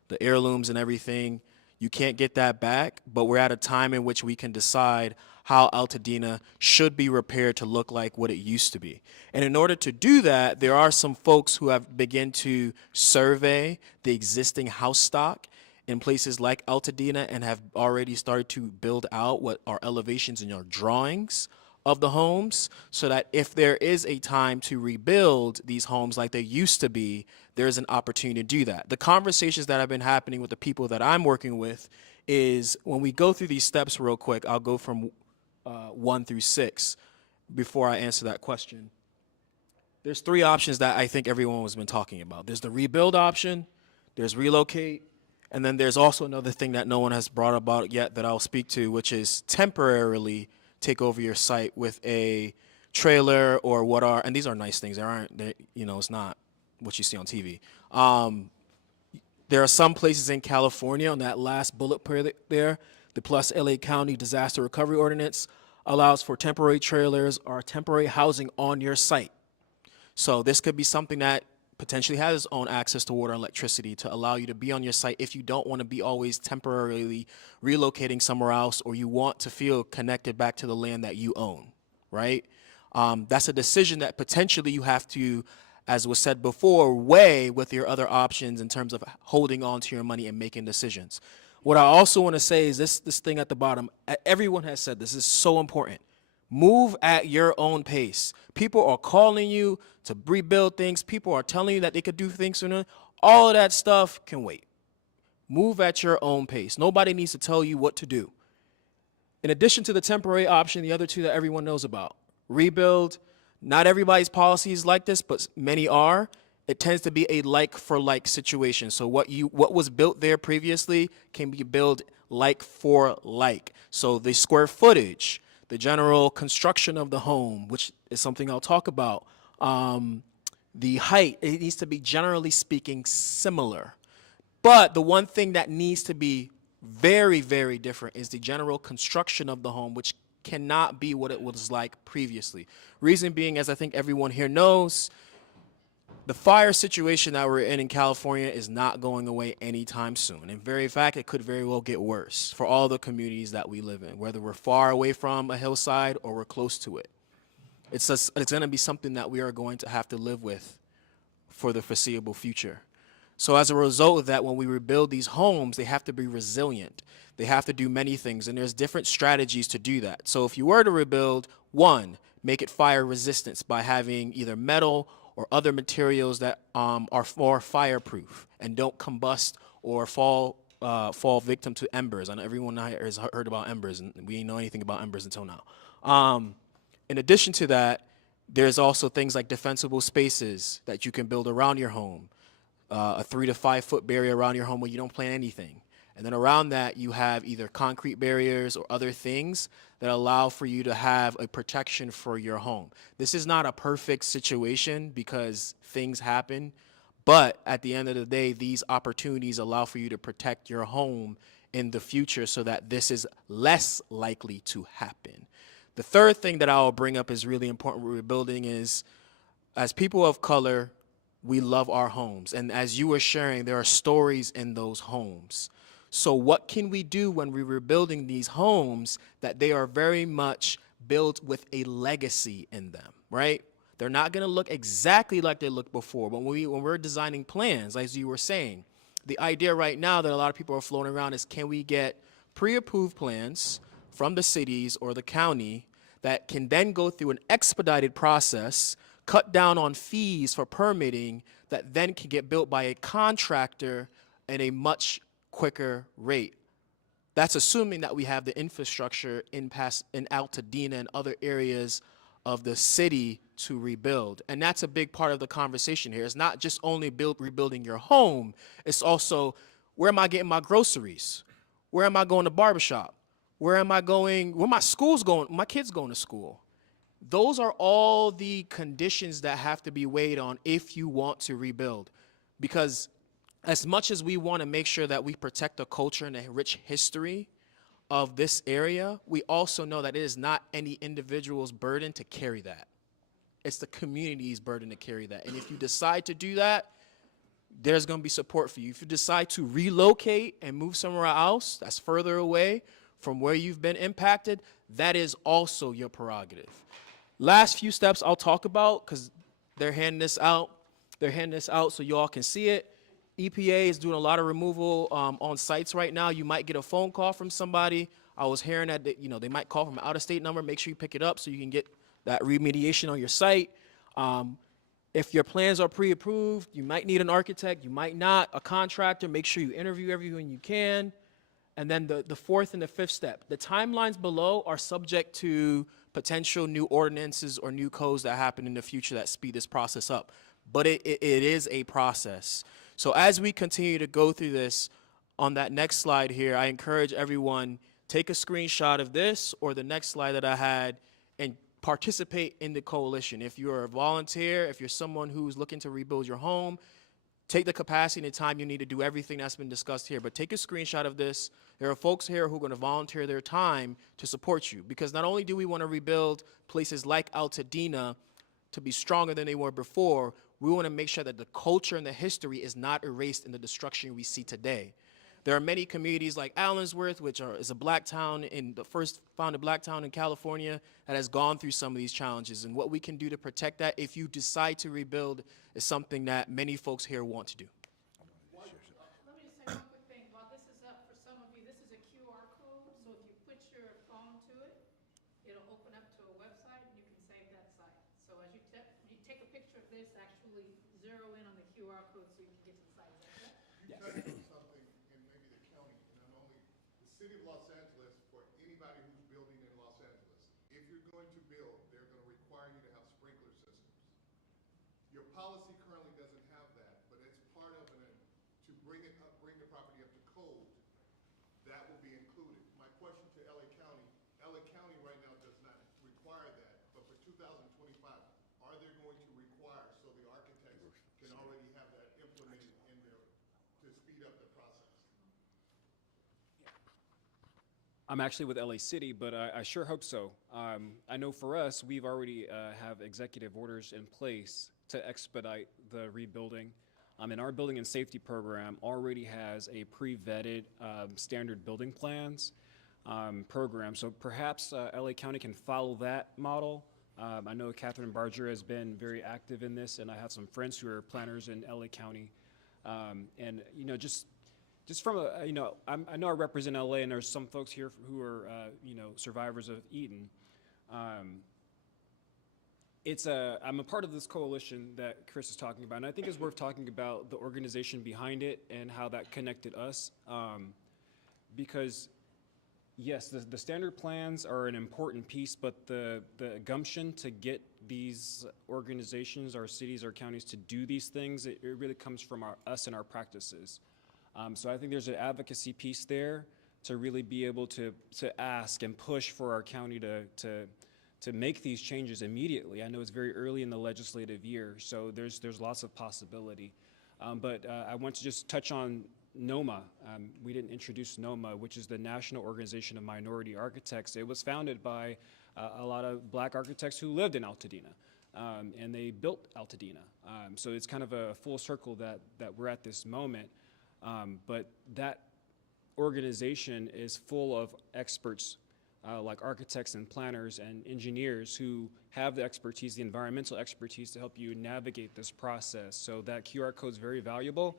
The heirlooms and everything, you can't get that back, but we're at a time in which we can decide how Altadena should be repaired to look like what it used to be. And in order to do that, there are some folks who have begun to survey the existing house stock in places like Altadena and have already started to build out what are elevations and our drawings of the homes, so that if there is a time to rebuild these homes like they used to be, there's an opportunity to do that. The conversations that have been happening with the people that I'm working with is when we go through these steps real quick, I'll go from 1 through 6 before I answer that question. There's 3 options that I think everyone has been talking about. There's the rebuild option, there's relocate, and then there's also another thing that no one has brought about yet that I'll speak to, which is temporarily take over your site with a trailer or what are, and these are nice things. It's not what you see on TV. There are some places in California on that last bullet point there, the Plus LA County Disaster Recovery Ordinance allows for temporary trailers or temporary housing on your site. So this could be something that potentially has its own access to water and electricity to allow you to be on your site if you don't want to be always temporarily relocating somewhere else, or you want to feel connected back to the land that you own, right? That's a decision that potentially you have to, as was said before, weigh with your other options in terms of holding on to your money and making decisions. What I also want to say is this thing at the bottom. Everyone has said this is so important. Move at your own pace. People are calling you to rebuild things. People are telling you that they could do things sooner. All of that stuff can wait. Move at your own pace. Nobody needs to tell you what to do. In addition to the temporary option, the other two that everyone knows about, rebuild. Not everybody's policy is like this, but many are. It tends to be a like for like situation. So what was built there previously can be built like for like. So the square footage, the general construction of the home, which is something I'll talk about, the height, it needs to be, generally speaking, similar. But the one thing that needs to be very, very different is the general construction of the home, which cannot be what it was like previously. Reason being, as I think everyone here knows, the fire situation that we're in California is not going away anytime soon. In very fact, it could very well get worse for all the communities that we live in, whether we're far away from a hillside or we're close to it. It's going to be something that we are going to have to live with for the foreseeable future. So as a result of that, when we rebuild these homes, they have to be resilient. They have to do many things, and there's different strategies to do that. So if you were to rebuild, one, make it fire resistant by having either metal or other materials that are more fireproof and don't combust or fall victim to embers. I know everyone has heard about embers, and we didn't know anything about embers until now. In addition to that, there's also things like defensible spaces that you can build around your home, a 3 to 5 foot barrier around your home where you don't plant anything. And then around that, you have either concrete barriers or other things that allow for you to have a protection for your home. This is not a perfect situation because things happen, but at the end of the day, these opportunities allow for you to protect your home in the future so that this is less likely to happen. The third thing that I'll bring up is really important with rebuilding is, as people of color, we love our homes. And as you were sharing, there are stories in those homes. So what can we do when we're rebuilding these homes that they are very much built with a legacy in them, right? They're not going to look exactly like they looked before. When we're designing plans, as you were saying, the idea right now that a lot of people are floating around is, can we get pre-approved plans from the cities or the county that can then go through an expedited process, cut down on fees for permitting, that then can get built by a contractor at a much quicker rate. That's assuming that we have the infrastructure in Altadena and other areas of the city to rebuild. And that's a big part of the conversation here. It's not just only rebuilding your home, it's also, where am I getting my groceries? Where am I going to barbershop? Where am I going? Where my school's going? My kids going to school. Those are all the conditions that have to be weighed on if you want to rebuild. Because as much as we want to make sure that we protect the culture and the rich history of this area, we also know that it is not any individual's burden to carry that. It's the community's burden to carry that. And if you decide to do that, there's going to be support for you. If you decide to relocate and move somewhere else that's further away from where you've been impacted, that is also your prerogative. Last few steps I'll talk about, because they're handing this out. They're handing this out so you all can see it. EPA is doing a lot of removal on sites right now. You might get a phone call from somebody. I was hearing that they might call from an out-of-state number. Make sure you pick it up so you can get that remediation on your site. If your plans are pre-approved, you might need an architect. You might not. A contractor. Make sure you interview everyone you can. And then the fourth and the fifth step. The timelines below are subject to potential new ordinances or new codes that happen in the future that speed this process up. But it is a process. So as we continue to go through this, on that next slide here, I encourage everyone, take a screenshot of this or the next slide that I had and participate in the coalition. If you're a volunteer, if you're someone who's looking to rebuild your home, take the capacity and the time you need to do everything that's been discussed here. But take a screenshot of this. There are folks here who are going to volunteer their time to support you, because not only do we want to rebuild places like Altadena to be stronger than they were before, we want to make sure that the culture and the history is not erased in the destruction we see today. There are many communities like Allensworth, which is a black town, the first founded black town in California, that has gone through some of these challenges. And what we can do to protect that, if you decide to rebuild, is something that many folks here want to do. Let me just say one quick thing. While this is up for some of you tell you something, and maybe the county, and not only the city of Los Angeles, for anybody who's building in Los Angeles, if you're going to build, they're going to require you to have sprinkler systems. Your policy currently doesn't have that, but it's part of to bring the property up to code, that will be included. My question to LA County right now does not require that, but for 2025, are they going to require, so the architects can already have that implemented in there to speed up the process? I'm actually with LA City, but I sure hope so. I know for us, we've already have executive orders in place to expedite the rebuilding. And our building and safety program already has a pre-vetted standard building plans program. So perhaps LA County can follow that model. I know Catherine Barger has been very active in this, and I have some friends who are planners in LA County. And you know, just from a, you know, I know I represent LA, and there's some folks here who are, you know, survivors of Eden. I'm a part of this coalition that Chris is talking about, and I think it's worth talking about the organization behind it and how that connected us. Because yes, the standard plans are an important piece, but the gumption to get these organizations, our cities, our counties to do these things, it really comes from us and our practices. So I think there's an advocacy piece there to really be able to ask and push for our county to make these changes immediately. I know it's very early in the legislative year, so there's lots of possibility. But I want to just touch on NOMA. We didn't introduce NOMA, which is the National Organization of Minority Architects. It was founded by a lot of black architects who lived in Altadena, and they built Altadena. So it's kind of a full circle that we're at this moment. But that organization is full of experts like architects and planners and engineers who have the expertise, the environmental expertise to help you navigate this process. So that QR code is very valuable.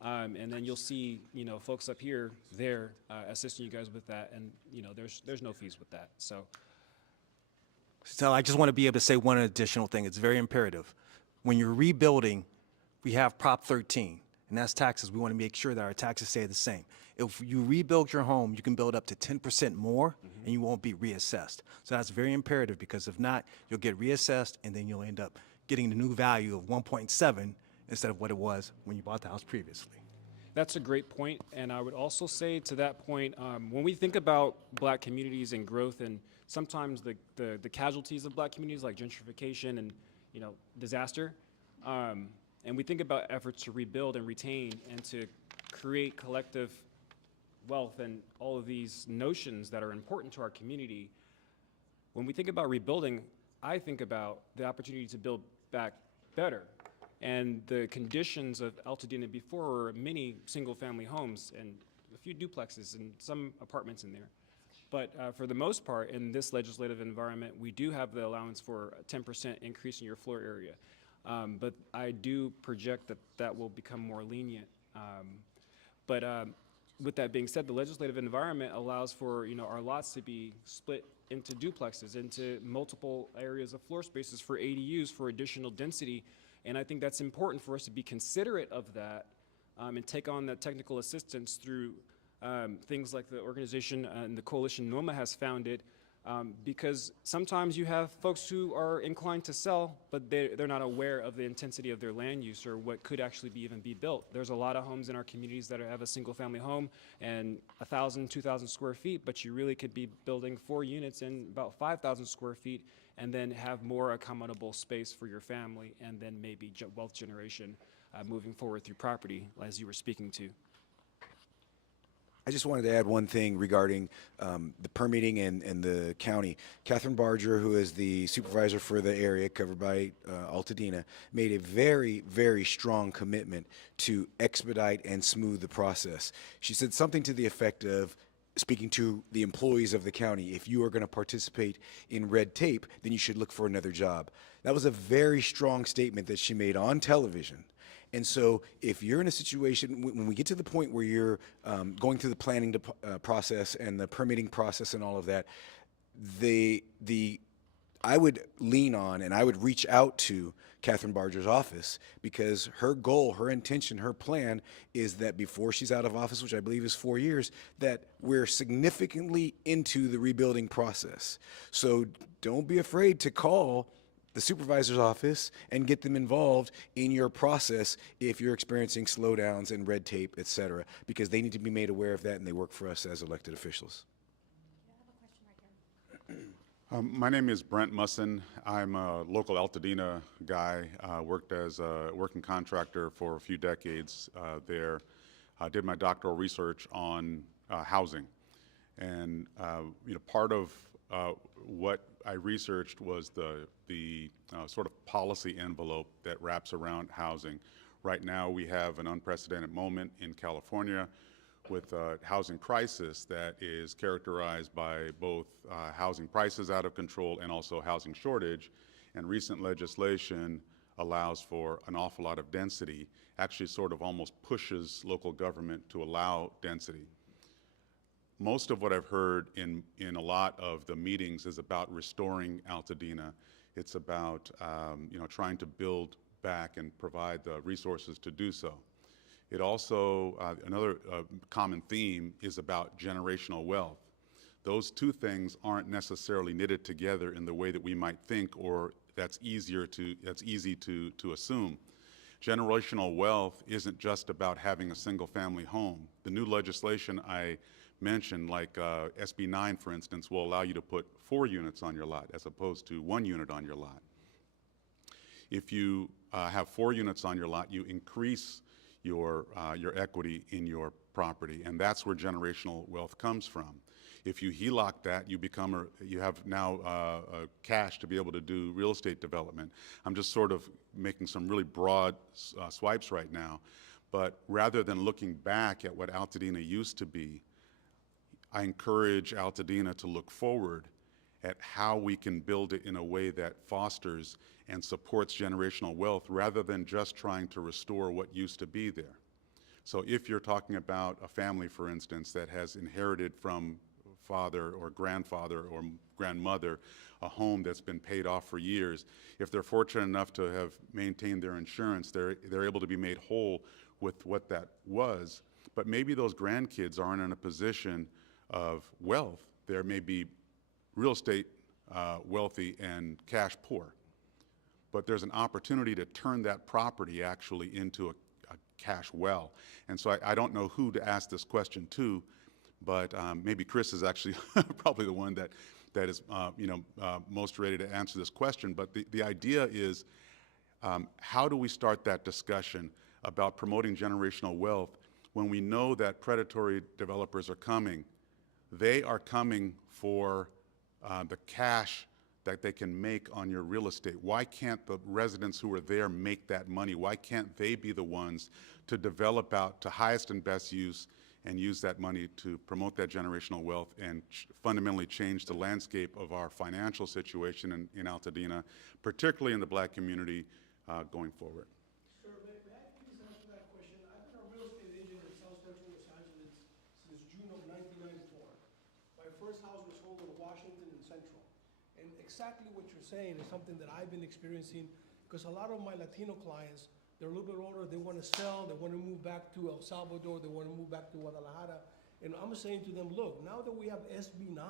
And then you'll see, you know, folks up here, there assisting you guys with that. And, you know, there's no fees with that. So I just want to be able to say one additional thing. It's very imperative. When you're rebuilding, we have Prop 13, and that's taxes. We want to make sure that our taxes stay the same. If you rebuild your home, you can build up to 10% more, and you won't be reassessed. So that's very imperative, because if not, you'll get reassessed, and then you'll end up getting the new value of 1.7 instead of what it was when you bought the house previously. that's a great point. And I would also say to that point, when we think about black communities and growth, and sometimes the casualties of black communities like gentrification and disaster, and we think about efforts to rebuild and retain and to create collective wealth and all of these notions that are important to our community, when we think about rebuilding, I think about the opportunity to build back better. And the conditions of Altadena before were many single-family homes and a few duplexes and some apartments in there. But for the most part, in this legislative environment, we do have the allowance for a 10% increase in your floor area. But I do project that that will become more lenient. With that being said, the legislative environment allows for our lots to be split into duplexes, into multiple areas of floor spaces for ADUs for additional density. And I think that's important for us to be considerate of that and take on that technical assistance through things like the organization and the coalition NOMA has founded, because sometimes you have folks who are inclined to sell, but they're not aware of the intensity of their land use or what could actually even be built. There's a lot of homes in our communities that have a single family home and 1,000, 2,000 square feet, but you really could be building 4 units in about 5,000 square feet and then have more accommodable space for your family and then maybe wealth generation moving forward through property, as you were speaking to. I just wanted to add one thing regarding the permitting and the county. Catherine Barger, who is the supervisor for the area covered by Altadena, made a very, very strong commitment to expedite and smooth the process. She said something to the effect of, speaking to the employees of the county, if you are going to participate in red tape, then you should look for another job. That was a very strong statement that she made on television. And so if you're in a situation, when we get to the point where you're going through the planning process and the permitting process and all of that, the I would lean on and I would reach out to Catherine Barger's office, because her goal, her intention, her plan is that before she's out of office, which I believe is 4 years, that we're significantly into the rebuilding process. So don't be afraid to call the supervisor's office and get them involved in your process if you're experiencing slowdowns and red tape, et cetera, because they need to be made aware of that, and they work for us as elected officials. My name is Brent Musson. I'm a local Altadena guy. Worked as a working contractor for a few decades there. Did my doctoral research on housing, and part of what I researched was the sort of policy envelope that wraps around housing. Right now, we have an unprecedented moment in California with a housing crisis that is characterized by both housing prices out of control and also housing shortage. And recent legislation allows for an awful lot of density, actually sort of almost pushes local government to allow density. Most of what I've heard in a lot of the meetings is about restoring Altadena. It's about trying to build back and provide the resources to do so. It also, another common theme is about generational wealth. Those two things aren't necessarily knitted together in the way that we might think, or that's easy to assume. Generational wealth isn't just about having a single family home. The new legislation I mentioned, like SB 9, for instance, will allow you to put 4 units on your lot as opposed to 1 unit on your lot. If you have 4 units on your lot, you increase your equity in your property, and that's where generational wealth comes from. If you HELOC that, you have now cash to be able to do real estate development. I'm just sort of making some really broad swipes right now, but rather than looking back at what Altadena used to be, I encourage Altadena to look forward at how we can build it in a way that fosters and supports generational wealth rather than just trying to restore what used to be there. So if you're talking about a family, for instance, that has inherited from father or grandfather or grandmother a home that's been paid off for years, if they're fortunate enough to have maintained their insurance, they're able to be made whole with what that was. But maybe those grandkids aren't in a position of wealth. There may be real estate wealthy and cash poor. But there's an opportunity to turn that property actually into a cash well. And so I don't know who to ask this question to, but maybe Chris is actually probably the one that is most ready to answer this question. But the idea is, how do we start that discussion about promoting generational wealth when we know that predatory developers are coming? They are coming for the cash that they can make on your real estate. Why can't the residents who are there make that money? Why can't they be the ones to develop out to highest and best use and use that money to promote that generational wealth and fundamentally change the landscape of our financial situation in Altadena, particularly in the Black community going forward? Sir, may I please answer that question? I've been a real estate agent in South Central Los Angeles since June of 1994. My first house was sold in Washington and Central. And exactly what you're saying is something that I've been experiencing, because a lot of my Latino clients, they're a little bit older, they want to sell, they want to move back to El Salvador, they want to move back to Guadalajara. And I'm saying to them, look, now that we have SB 9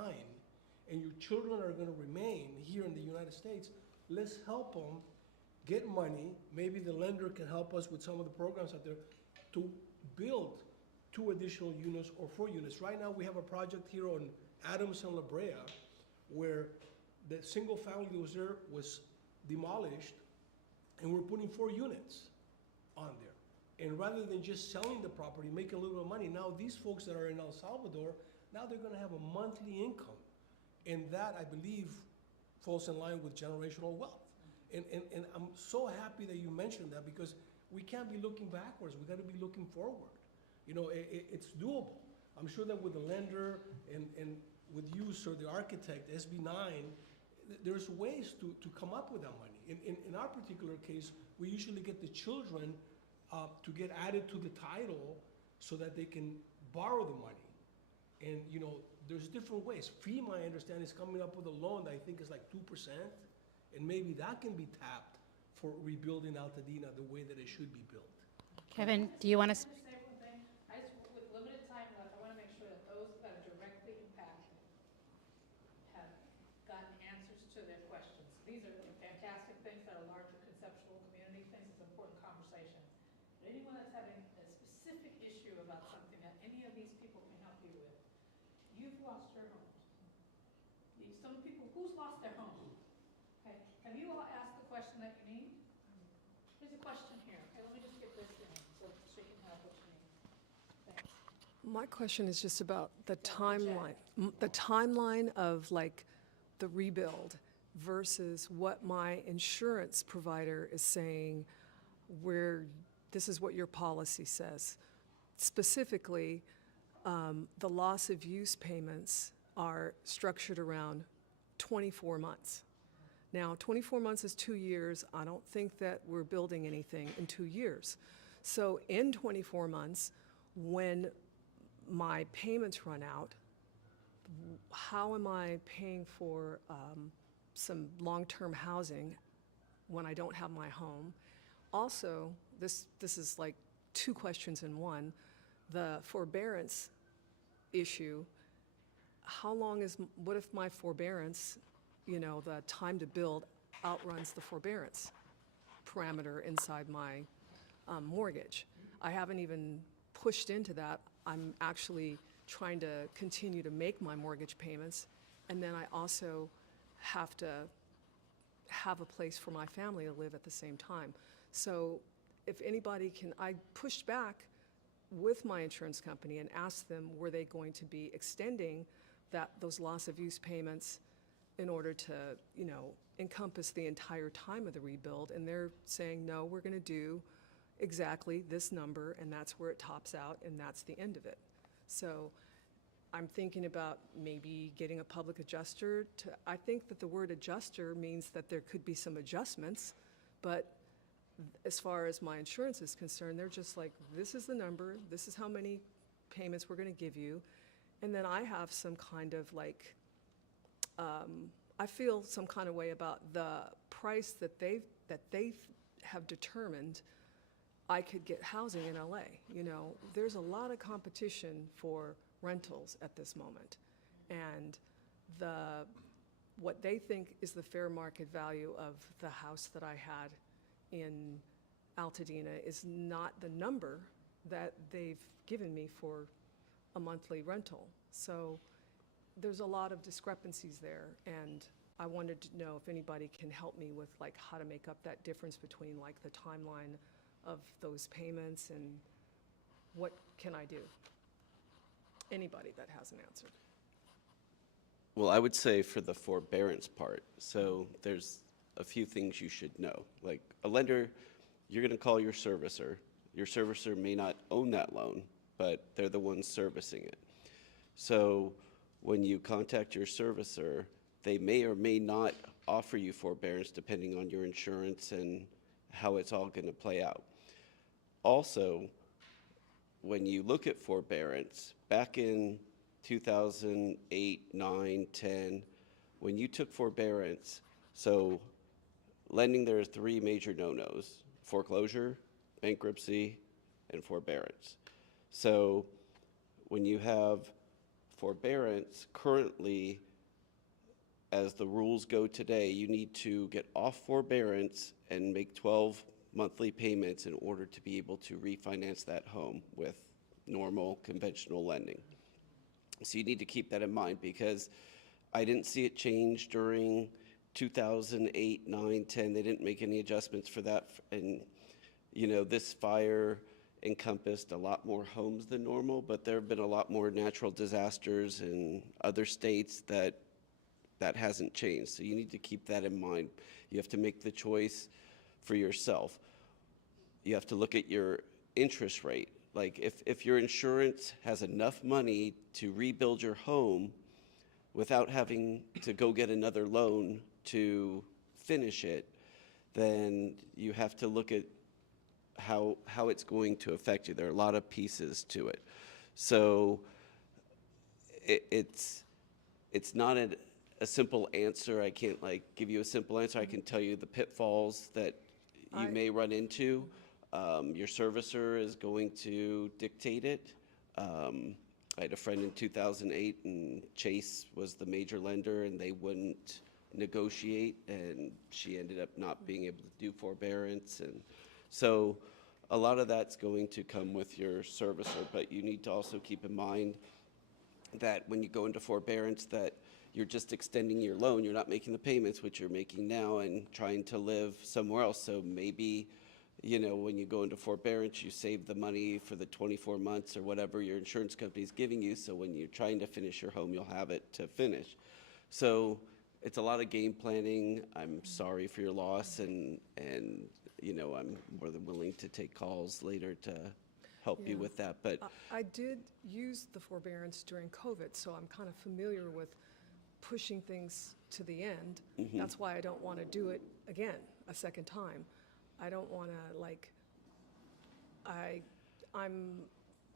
and your children are going to remain here in the United States, let's help them get money. Maybe the lender can help us with some of the programs out there to build 2 additional units or 4 units. Right now we have a project here on Adams and La Brea where the single family that was there was demolished, and we're putting 4 units on there. And rather than just selling the property, making a little bit of money, now these folks that are in El Salvador, now they're gonna have a monthly income. And that, I believe, falls in line with generational wealth. And I'm so happy that you mentioned that, because we can't be looking backwards, we gotta be looking forward. You know, it's doable. I'm sure that with the lender and with you, sir, the architect, SB 9, there's ways to come up with that money. In our particular case, we usually get the children to get added to the title so that they can borrow the money. And there's different ways. FEMA, I understand, is coming up with a loan that I think is like 2%. And maybe that can be tapped for rebuilding Altadena the way that it should be built. Kevin, do you want to? Say one thing? I just, with limited time left, I want to make sure that those that are directly impacted have gotten answers to their questions. These are fantastic things that are larger conceptual community things. It's important conversation. But anyone that's having a specific issue about something that any of these people can help you with, you've lost your homes. Some people, who's lost their home? Okay, have you all asked the question that you need? There's a question here. Okay, let me just get this in so you can have what you need. Thanks. My question is just about the timeline, the timeline of like the rebuild versus what my insurance provider is saying, where this is what your policy says. Specifically, the loss of use payments are structured around 24 months. Now, 24 months is 2 years. I don't think that we're building anything in 2 years. So in 24 months, when my payments run out, how am I paying for some long-term housing when I don't have my home? Also, this is like 2 questions in one. The forbearance issue, what if my forbearance, the time to build outruns the forbearance parameter inside my mortgage? I haven't even pushed into that. I'm actually trying to continue to make my mortgage payments, and then I also have to have a place for my family to live at the same time. So if anybody I pushed back with my insurance company and asked them, were they going to be extending those loss of use payments in order to, encompass the entire time of the rebuild, and they're saying, no, we're going to do exactly this number, and that's where it tops out, and that's the end of it. So I'm thinking about maybe getting a public adjuster I think that the word adjuster means that there could be some adjustments, but as far as my insurance is concerned, they're just like, this is the number, this is how many payments we're going to give you, and then I have some kind of like, I feel some kind of way about the price that they have determined I could get housing in LA. There's a lot of competition for rentals at this moment, and what they think is the fair market value of the house that I had in Altadena is not the number that they've given me for a monthly rental. So there's a lot of discrepancies there, and I wanted to know if anybody can help me with like how to make up that difference between like the timeline of those payments and what can I do? Anybody that has an answer. Well, I would say for the forbearance part, so there's a few things you should know. Like a lender, you're going to call your servicer. Your servicer may not own that loan, but they're the ones servicing it. So when you contact your servicer, they may or may not offer you forbearance depending on your insurance and how it's all going to play out. Also, when you look at forbearance, back in 2008, 9, 10, when you took forbearance, so lending, there are 3 major no-nos: foreclosure, bankruptcy, and forbearance. So when you have forbearance, currently, as the rules go today, you need to get off forbearance and make 12 monthly payments in order to be able to refinance that home with normal conventional lending. So you need to keep that in mind, because I didn't see it change during 2008, 9, 10. They didn't make any adjustments for that. And, this fire encompassed a lot more homes than normal, but there have been a lot more natural disasters in other states that hasn't changed. So you need to keep that in mind. You have to make the choice for yourself. You have to look at your interest rate. Like if your insurance has enough money to rebuild your home without having to go get another loan to finish it, then you have to look at how it's going to affect you. There are a lot of pieces to it. So it's not a a simple answer. I can't like give you a simple answer. I can tell you the pitfalls that you may run into. Your servicer is going to dictate it. I had a friend in 2008, and Chase was the major lender, and they wouldn't negotiate, and she ended up not being able to do forbearance. And so a lot of that's going to come with your servicer, but you need to also keep in mind that when you go into forbearance, that you're just extending your loan. You're not making the payments, which you're making now, and trying to live somewhere else. So maybe, you know, when you go into forbearance, you save the money for the 24 months or whatever your insurance company is giving you. So when you're trying to finish your home, you'll have it to finish. So it's a lot of game planning. I'm sorry for your loss, and you know, I'm more than willing to take calls later to help you with that. But I did use the forbearance during COVID, so I'm kind of familiar with pushing things to the end. That's why I don't want to do it again a second time. I don't want to, like, I'm,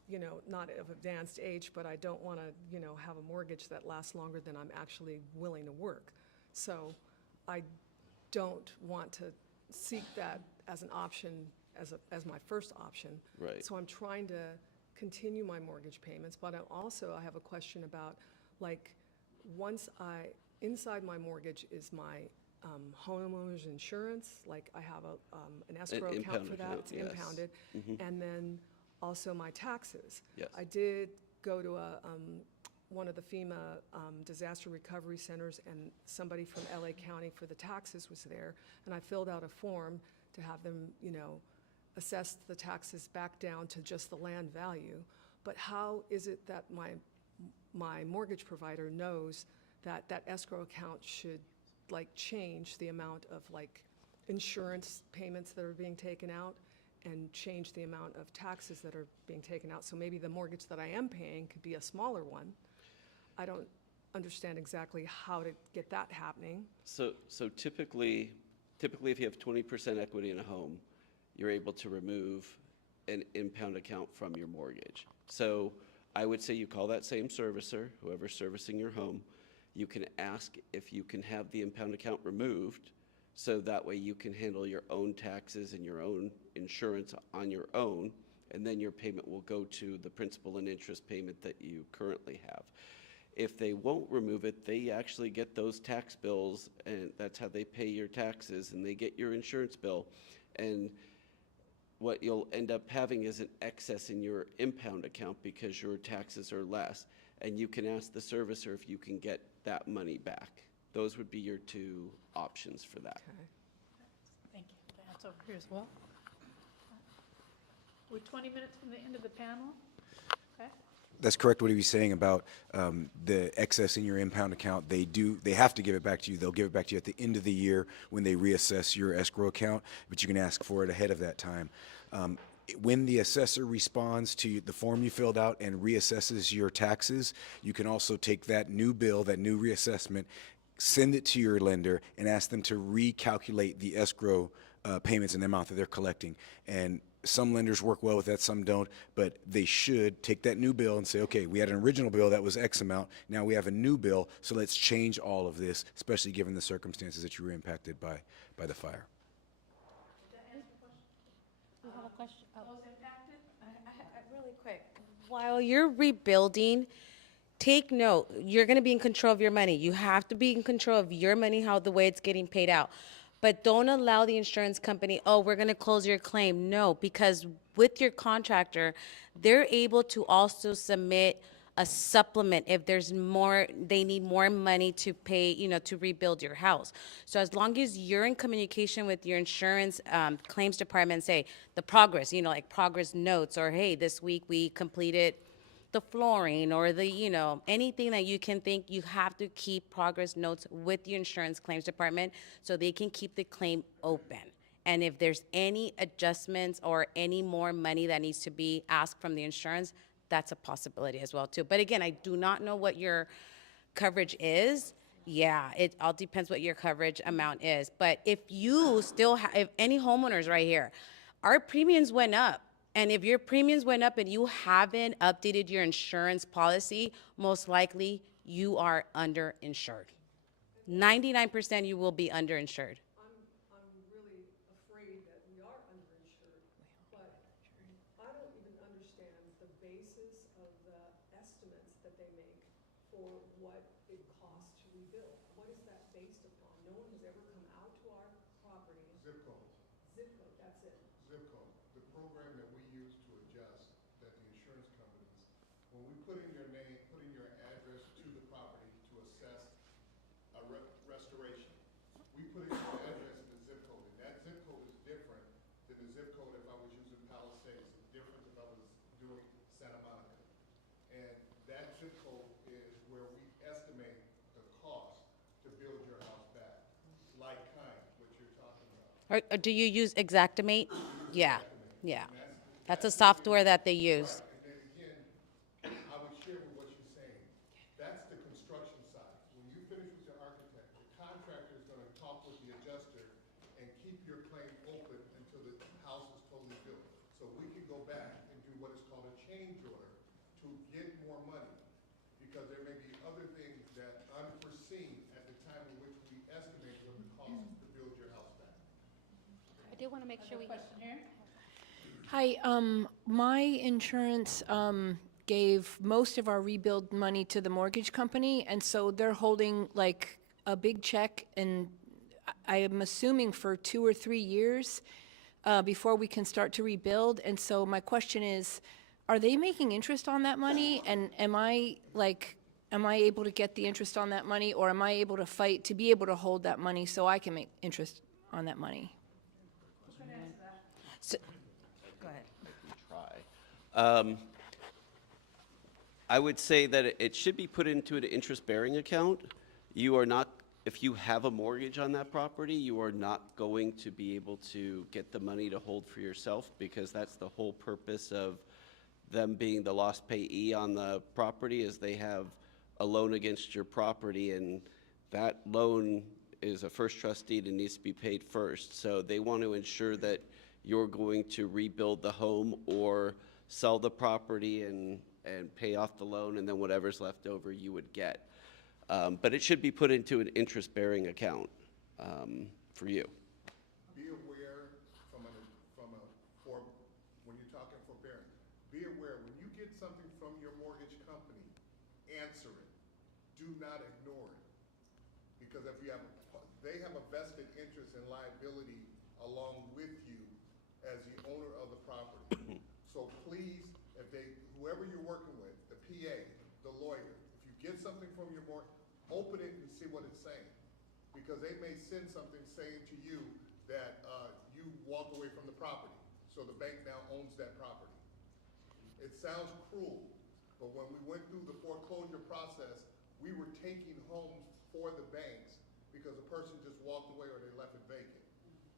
you know, not of advanced age, but I don't want to, you know, have a mortgage that lasts longer than I'm actually willing to work. So I don't want to seek that as an option, as my first option. Right. So I'm trying to continue my mortgage payments, but I have a question about, like, inside my mortgage is my homeowner's insurance, like I have an escrow account for that, it's impounded, and then also my taxes. Yes. I did go to one of the FEMA disaster recovery centers, and somebody from LA County for the taxes was there, and I filled out a form to have them, you know, assess the taxes back down to just the land value. But how is it that my mortgage provider knows that that escrow account should, like, change the amount of, like, insurance payments that are being taken out and change the amount of taxes that are being taken out? So maybe the mortgage that I am paying could be a smaller one. I don't understand exactly how to get that happening. So typically if you have 20% equity in a home, you're able to remove an impound account from your mortgage. So I would say you call that same servicer, whoever's servicing your home. You can ask if you can have the impound account removed, so that way you can handle your own taxes and your own insurance on your own, and then your payment will go to the principal and interest payment that you currently have. If they won't remove it, they actually get those tax bills, and that's how they pay your taxes, and they get your insurance bill. And what you'll end up having is an excess in your impound account because your taxes are less. And you can ask the servicer if you can get that money back. Those would be your two options for that. Okay. Thank you. That's over here as well. We're 20 minutes from the end of the panel. Okay. That's correct what he was saying about the excess in your impound account. They have to give it back to you. They'll give it back to you at the end of the year when they reassess your escrow account, but you can ask for it ahead of that time. When the assessor responds to the form you filled out and reassesses your taxes, you can also take that new bill, that new reassessment, send it to your lender and ask them to recalculate the escrow payments and the amount that they're collecting. And some lenders work well with that, some don't, but they should take that new bill and say, okay, we had an original bill that was X amount, now we have a new bill, so let's change all of this, especially given the circumstances that you were impacted by the fire. We have a question. Really quick. While you're rebuilding, take note, you're going to be in control of your money. You have to be in control of your money, how the way it's getting paid out. But don't allow the insurance company, oh, we're going to close your claim. No, because with your contractor, they're able to also submit a supplement if there's more, they need more money to pay, you know, to rebuild your house. So as long as you're in communication with your insurance claims department, say the progress, you know, like progress notes, or hey, this week we completed the flooring, or the, you know, anything that you can think, you have to keep progress notes with your insurance claims department so they can keep the claim open. And if there's any adjustments or any more money that needs to be asked from the insurance, that's a possibility as well too. But again, I do not know what your coverage is. Yeah, it all depends what your coverage amount is. But if you still have, if any homeowners right here, our premiums went up. And if your premiums went up and you haven't updated your insurance policy, most likely you are underinsured. 99% you will be underinsured. I'm really afraid that we are underinsured, but I don't even understand the basis of the estimates that they make for what it costs to rebuild. What is that based upon? No one has ever come out to our property. Zip code. Zip code, that's it. Zip code. The program that we use to adjust, that the insurance companies, when we put in your name, put in your address to the property to assess a restoration, we put in your address and the zip code, and that zip code is different than the zip code if I was using Palisades. It's different if I was doing Santa Monica. And that zip code is where we estimate the cost to build your house back, like kind, what you're talking about. Or do you use Exactimate? Yeah, yeah. That's a software that they use. And then again, I would share with what you're saying. That's the construction side. When you finish with your architect, the contractor is going to talk with the adjuster and keep your claim open until the house is totally built. So we can go back and do what is called a change order to get more money, because there may be other things that unforeseen at the time in which we estimate what the cost is to build your house back. I do want to make sure we. Question here? Hi, my insurance gave most of our rebuild money to the mortgage company, and so they're holding like a big check, and I am assuming for 2 or 3 years before we can start to rebuild. And so my question is, are they making interest on that money? And am I able to get the interest on that money, or am I able to fight to be able to hold that money so I can make interest on that money? So, go ahead. Try. I would say that it should be put into an interest-bearing account. You are not, if you have a mortgage on that property, you are not going to be able to get the money to hold for yourself, because that's the whole purpose of them being the lost payee on the property, is they have a loan against your property, and that loan is a first trust deed and needs to be paid first. So they want to ensure that you're going to rebuild the home or sell the property and pay off the loan, and then whatever's left over you would get. But it should be put into an interest-bearing account for you. Be aware when you're talking forbearance, be aware when you get something from your mortgage company, answer it. Do not ignore it. Because if you have, they have a vested interest in liability along with you as the owner of the property. So please, whoever you're working with, the PA, the lawyer, if you get something from your mortgage, open it and see what it's saying. Because they may send something saying to you that you walked away from the property, so the bank now owns that property. It sounds cruel, but when we went through the foreclosure process, we were taking homes for the banks because a person just walked away or they left it vacant.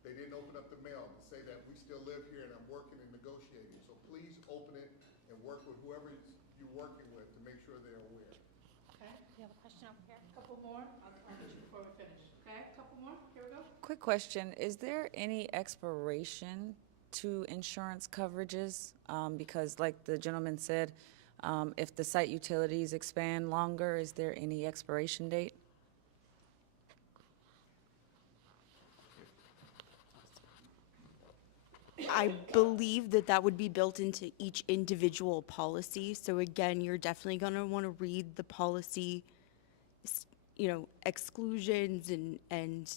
They didn't open up the mail to say that we still live here and I'm working and negotiating. So please open it and work with whoever you're working with to make sure they're aware. Okay, we have a question over here. Couple more. I'll get you before we finish. Okay, couple more. Here we go. Quick question, is there any expiration to insurance coverages? Because like the gentleman said, if the site utilities expand longer, is there any expiration date? I believe that would be built into each individual policy. So again, you're definitely going to want to read the policy, exclusions and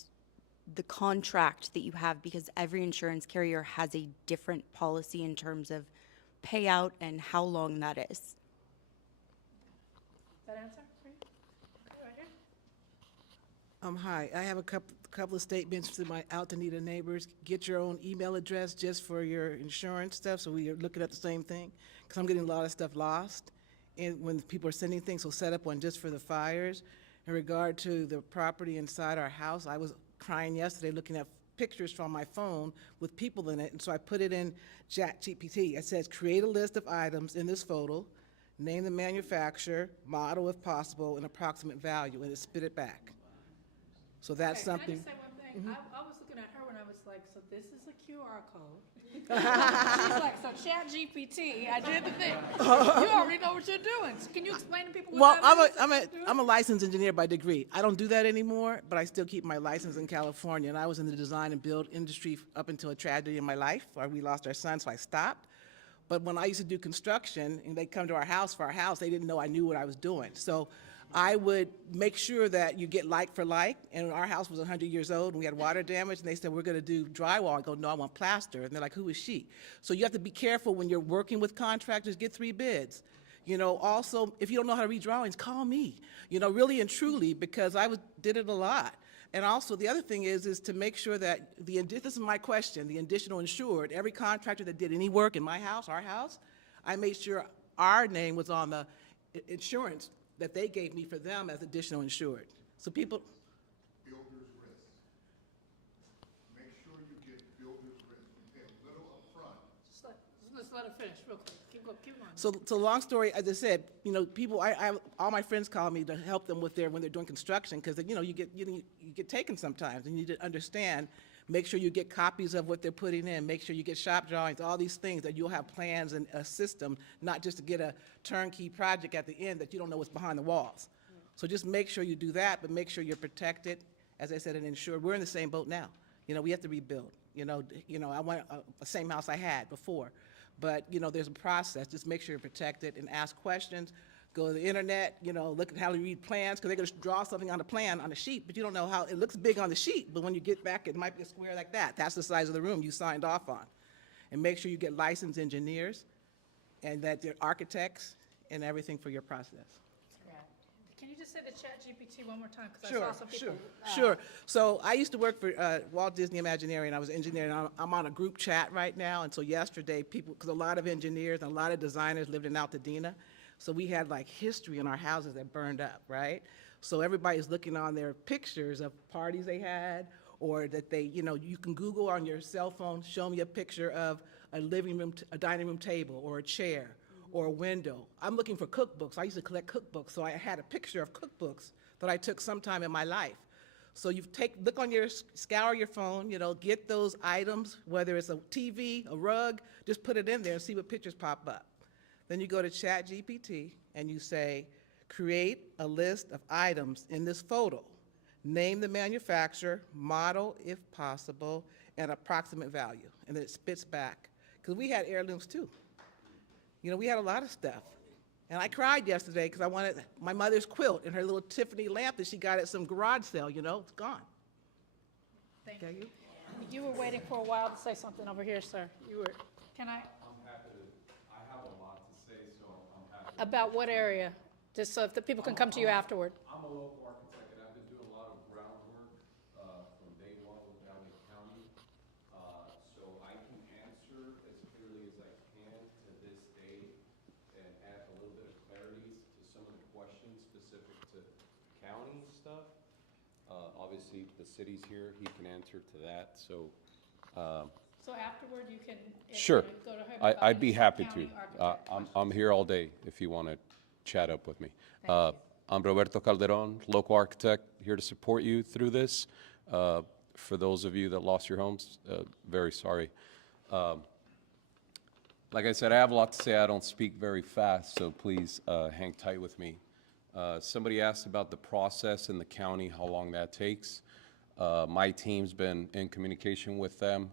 the contract that you have, because every insurance carrier has a different policy in terms of payout and how long that is. Does that answer for you? Okay, right here. Hi, I have a couple of statements to my Altadena neighbors. Get your own email address just for your insurance stuff, so we are looking at the same thing, because I'm getting a lot of stuff lost. And when people are sending things, so set up one just for the fires. In regard to the property inside our house, I was crying yesterday looking at pictures from my phone with people in it, and so I put it in ChatGPT. It says, create a list of items in this photo, name the manufacturer, model if possible, and approximate value, and it spit it back. So that's Okay, something. Can I just say one thing? I was looking at her when I was was like, so this is a QR code. She's like, so Chat GPT, I did the thing. You already know what you're doing. So can you explain to people what that is? I'm a licensed engineer by degree. I don't do that anymore, but I still keep my license in California. And I was in the design and build industry up until a tragedy in my life, where we lost our son, so I stopped. But when I used to do construction, and they'd come to our house for our house, they didn't know I knew what I was doing. So I would make sure that you get like for like, and our house was 100 years old, and we had water damage, and they said, we're gonna do drywall. I go, no, I want plaster. And they're like, who is she? So you have to be careful when you're working with contractors, get 3 bids. You know, also, if you don't know how to read drawings, call me, you know, really and truly, because did it a lot. And also, the other thing is to make sure that this is my question, the additional insured, every contractor that did any work in my house, our house, I made sure our name was on the insurance that they gave me for them as additional insured. So people. Builder's risk. Make sure you get builder's risk. You pay a little upfront. Let's let her finish real quick. Keep going. So long story, as I said, you know, people, all my friends call me to help them with when they're doing construction, because, you know, you get taken sometimes, and you need to understand, make sure you get copies of what they're putting in, make sure you get shop drawings, all these things, that you'll have plans and a system, not just to get a turnkey project at the end that you don't know what's behind the walls. So just make sure you do that, but make sure you're protected, as I said, and insured. We're in the same boat now. You know, we have to rebuild. You know, I want the same house I had before. But, you know, there's a process. Just make sure you're protected and ask questions. Go to the internet, you know, look at how to read plans, because they're going to draw something on a plan on a sheet, but you don't know how it looks big on the sheet, but when you get back, it might be a square like that. That's the size of the room you signed off on. And make sure you get licensed engineers and that they're architects and everything for your process. Can you just say the Chat GPT one more time? Because Sure, I saw some people. sure. So I used to work for Walt Disney Imagineering. I was an engineer, and I'm on a group chat right now. And so yesterday, because a lot of engineers and a lot of designers lived in Altadena, so we had like history in our houses that burned up, right? So everybody's looking on their pictures of parties they had, or that they, you know, you can Google on your cell phone, show me a picture of a living room, a dining room table, or a chair, or a window. I'm looking for cookbooks. I used to collect cookbooks, so I had a picture of cookbooks that I took sometime in my life. So scour your phone, you know, get those items, whether it's a TV, a rug, just put it in there and see what pictures pop up. Then you go to ChatGPT and you say, create a list of items in this photo. Name the manufacturer, model if possible, and approximate value. And then it spits back. Because we had heirlooms too. You know, we had a lot of stuff. And I cried yesterday because I wanted my mother's quilt and her little Tiffany lamp that she got at some garage sale, you know, it's gone. Thank you. You were waiting for a while to say something over here, sir. Can I? I'm happy I have a lot to say, so I'm happy. About what area? Just so if the people can come to you afterward. I'm a local architect, and I've been doing a lot of groundwork from day one with Valley County. So I can answer as clearly as I can to this day and add a little bit of clarity to some of the questions specific to county stuff. Obviously, the city's here, he can answer to that, so. So afterward, you can Sure, go to her. I'd be happy county to. architect I'm here all day if you want to chat up with me. I'm Roberto Calderon, local architect, here to support you through this. For those of you that lost your homes, very sorry. Like I said, I have a lot to say. I don't speak very fast, so please hang tight with me. Somebody asked about the process in the county, how long that takes. My team's been in communication with them,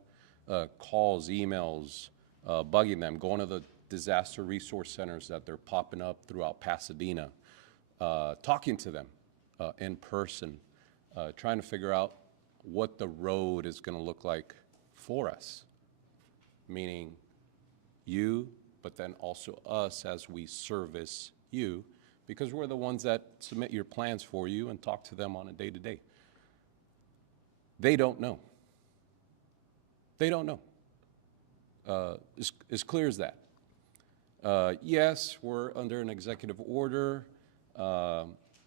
calls, emails, bugging them, going to the disaster resource centers that they're popping up throughout Pasadena, talking to them in person, trying to figure out what the road is going to look like for us, meaning you, but then also us as we service you, because we're the ones that submit your plans for you and talk to them on a day-to-day. They don't know. They don't know. As clear as that. Yes, we're under an executive order.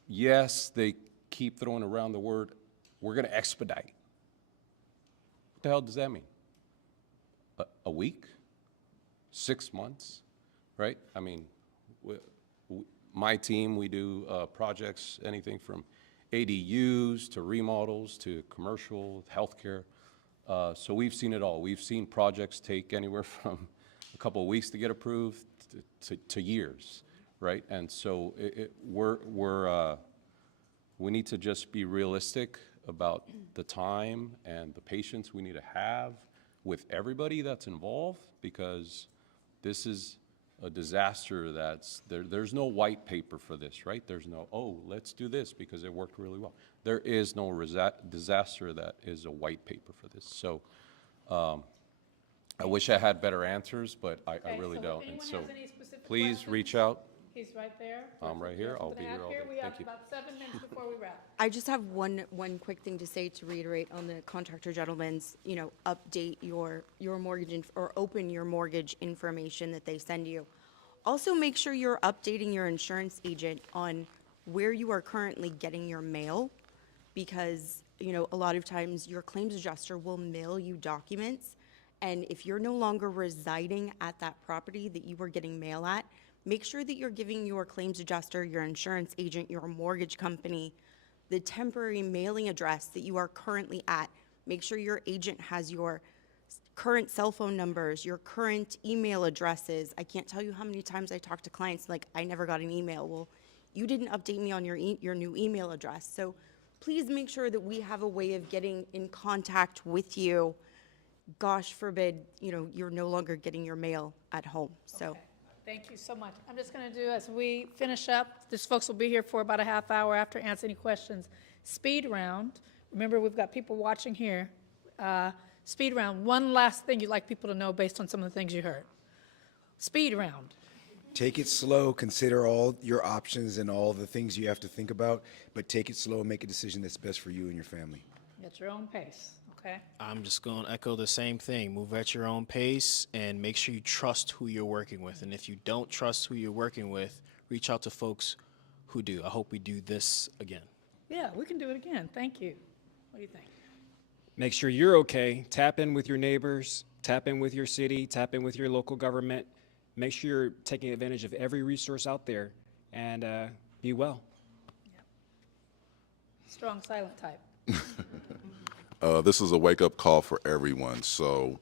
Yes, they keep throwing around the word, we're going to expedite. What the hell does that mean? A week? 6 months? Right? I mean, my team, we do projects, anything from ADUs to remodels to commercial, healthcare. So we've seen it all. We've seen projects take anywhere from a couple of weeks to get approved to years, right? And so we need to just be realistic about the time and the patience we need to have with everybody that's involved, because this is a disaster there's no white paper for this, right? There's no, oh, let's do this because it worked really well. There is no disaster that is a white paper for this. So I wish I had better answers, but I really don't. And so please reach out. He's right there. I'm right here. I'll be here all day. We have Thank you. about 7 minutes before we wrap. I just have one quick thing to say to reiterate on the contractor gentleman's, update your mortgage or open your mortgage information that they send you. Also make sure you're updating your insurance agent on where you are currently getting your mail, because, a lot of times your claims adjuster will mail you documents, and if you're no longer residing at that property that you were getting mail at, make sure that you're giving your claims adjuster, your insurance agent, your mortgage company, the temporary mailing address that you are currently at. Make sure your agent has your current cell phone numbers, your current email addresses. I can't tell you how many times I talk to clients like, I never got an email. Well, you didn't update me on your new email address. So please make sure that we have a way of getting in contact with you. Gosh forbid, you're no longer getting your mail at home. So. Okay. Thank you so much. I'm just going to do, as we finish up, these folks will be here for about a half hour after, answer any questions. Speed round. Remember, we've got people watching here. Speed round. One last thing you'd like people to know based on some of the things you heard. Speed round. Take it slow, consider all your options and all the things you have to think about, but take it slow and make a decision that's best for you and your family. At your own pace, okay? I'm just going to echo the same thing. Move at your own pace and make sure you trust who you're working with. And if you don't trust who you're working with, reach out to folks who do. I hope we do this again. Yeah, we can do it again. Thank you. What do you think? Make sure you're okay. Tap in with your neighbors, tap in with your city, tap in with your local government. Make sure you're taking advantage of every resource out there, and be well. Yep. Strong silent type. This is a wake-up call for everyone. So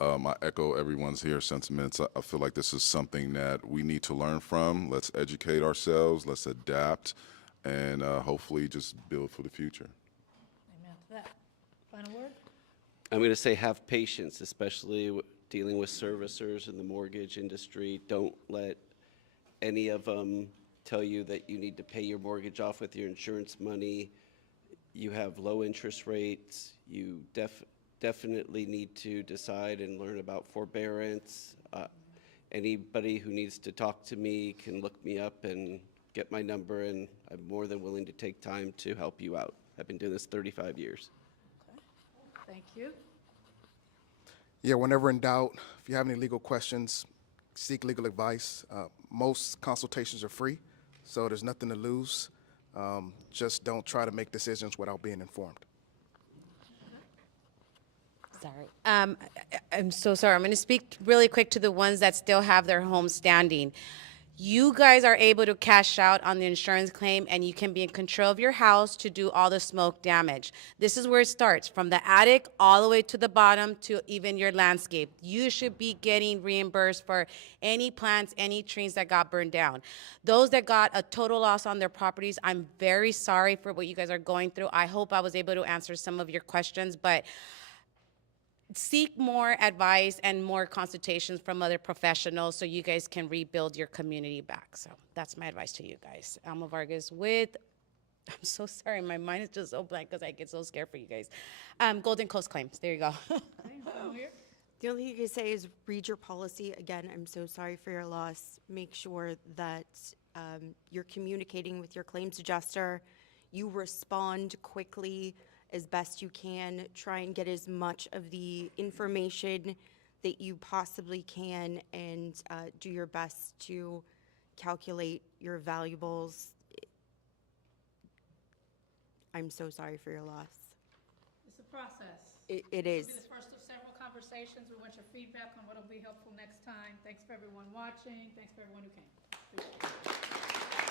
I echo everyone's here sentiments. I feel like this is something that we need to learn from. Let's educate ourselves. Let's adapt, and hopefully just build for the future. Amen to that. Final word? I'm going to say have patience, especially dealing with servicers in the mortgage industry. Don't let any of them tell you that you need to pay your mortgage off with your insurance money. You have low interest rates. You definitely need to decide and learn about forbearance. Anybody who needs to talk to me can look me up and get my number, and I'm more than willing to take time to help you out. I've been doing this 35 years. Okay. Thank you. Yeah, whenever in doubt, if you have any legal questions, seek legal advice. Most consultations are free, so there's nothing to lose. Just don't try to make decisions without being informed. Sorry. I'm so sorry. I'm going to speak really quick to the ones that still have their home standing. You guys are able to cash out on the insurance claim, and you can be in control of your house to do all the smoke damage. This is where it starts, from the attic all the way to the bottom to even your landscape. You should be getting reimbursed for any plants, any trees that got burned down. Those that got a total loss on their properties, I'm very sorry for what you guys are going through. I hope I was able to answer some of your questions, but seek more advice and more consultations from other professionals so you guys can rebuild your community back. So that's my advice to you guys. Alma Vargas with, I'm so sorry, my mind is just so blank because I get so scared for you guys. Golden Coast Claims, there you go. The only thing I can say is read your policy. Again, I'm so sorry for your loss. Make sure that you're communicating with your claims adjuster. You respond quickly as best you can. Try and get as much of the information that you possibly can, and do your best to calculate your valuables. I'm so sorry for your loss. It's a process. It is. This will be the first of several conversations. We want your feedback on what will be helpful next time. Thanks for everyone watching. Thanks for everyone who came. Appreciate it.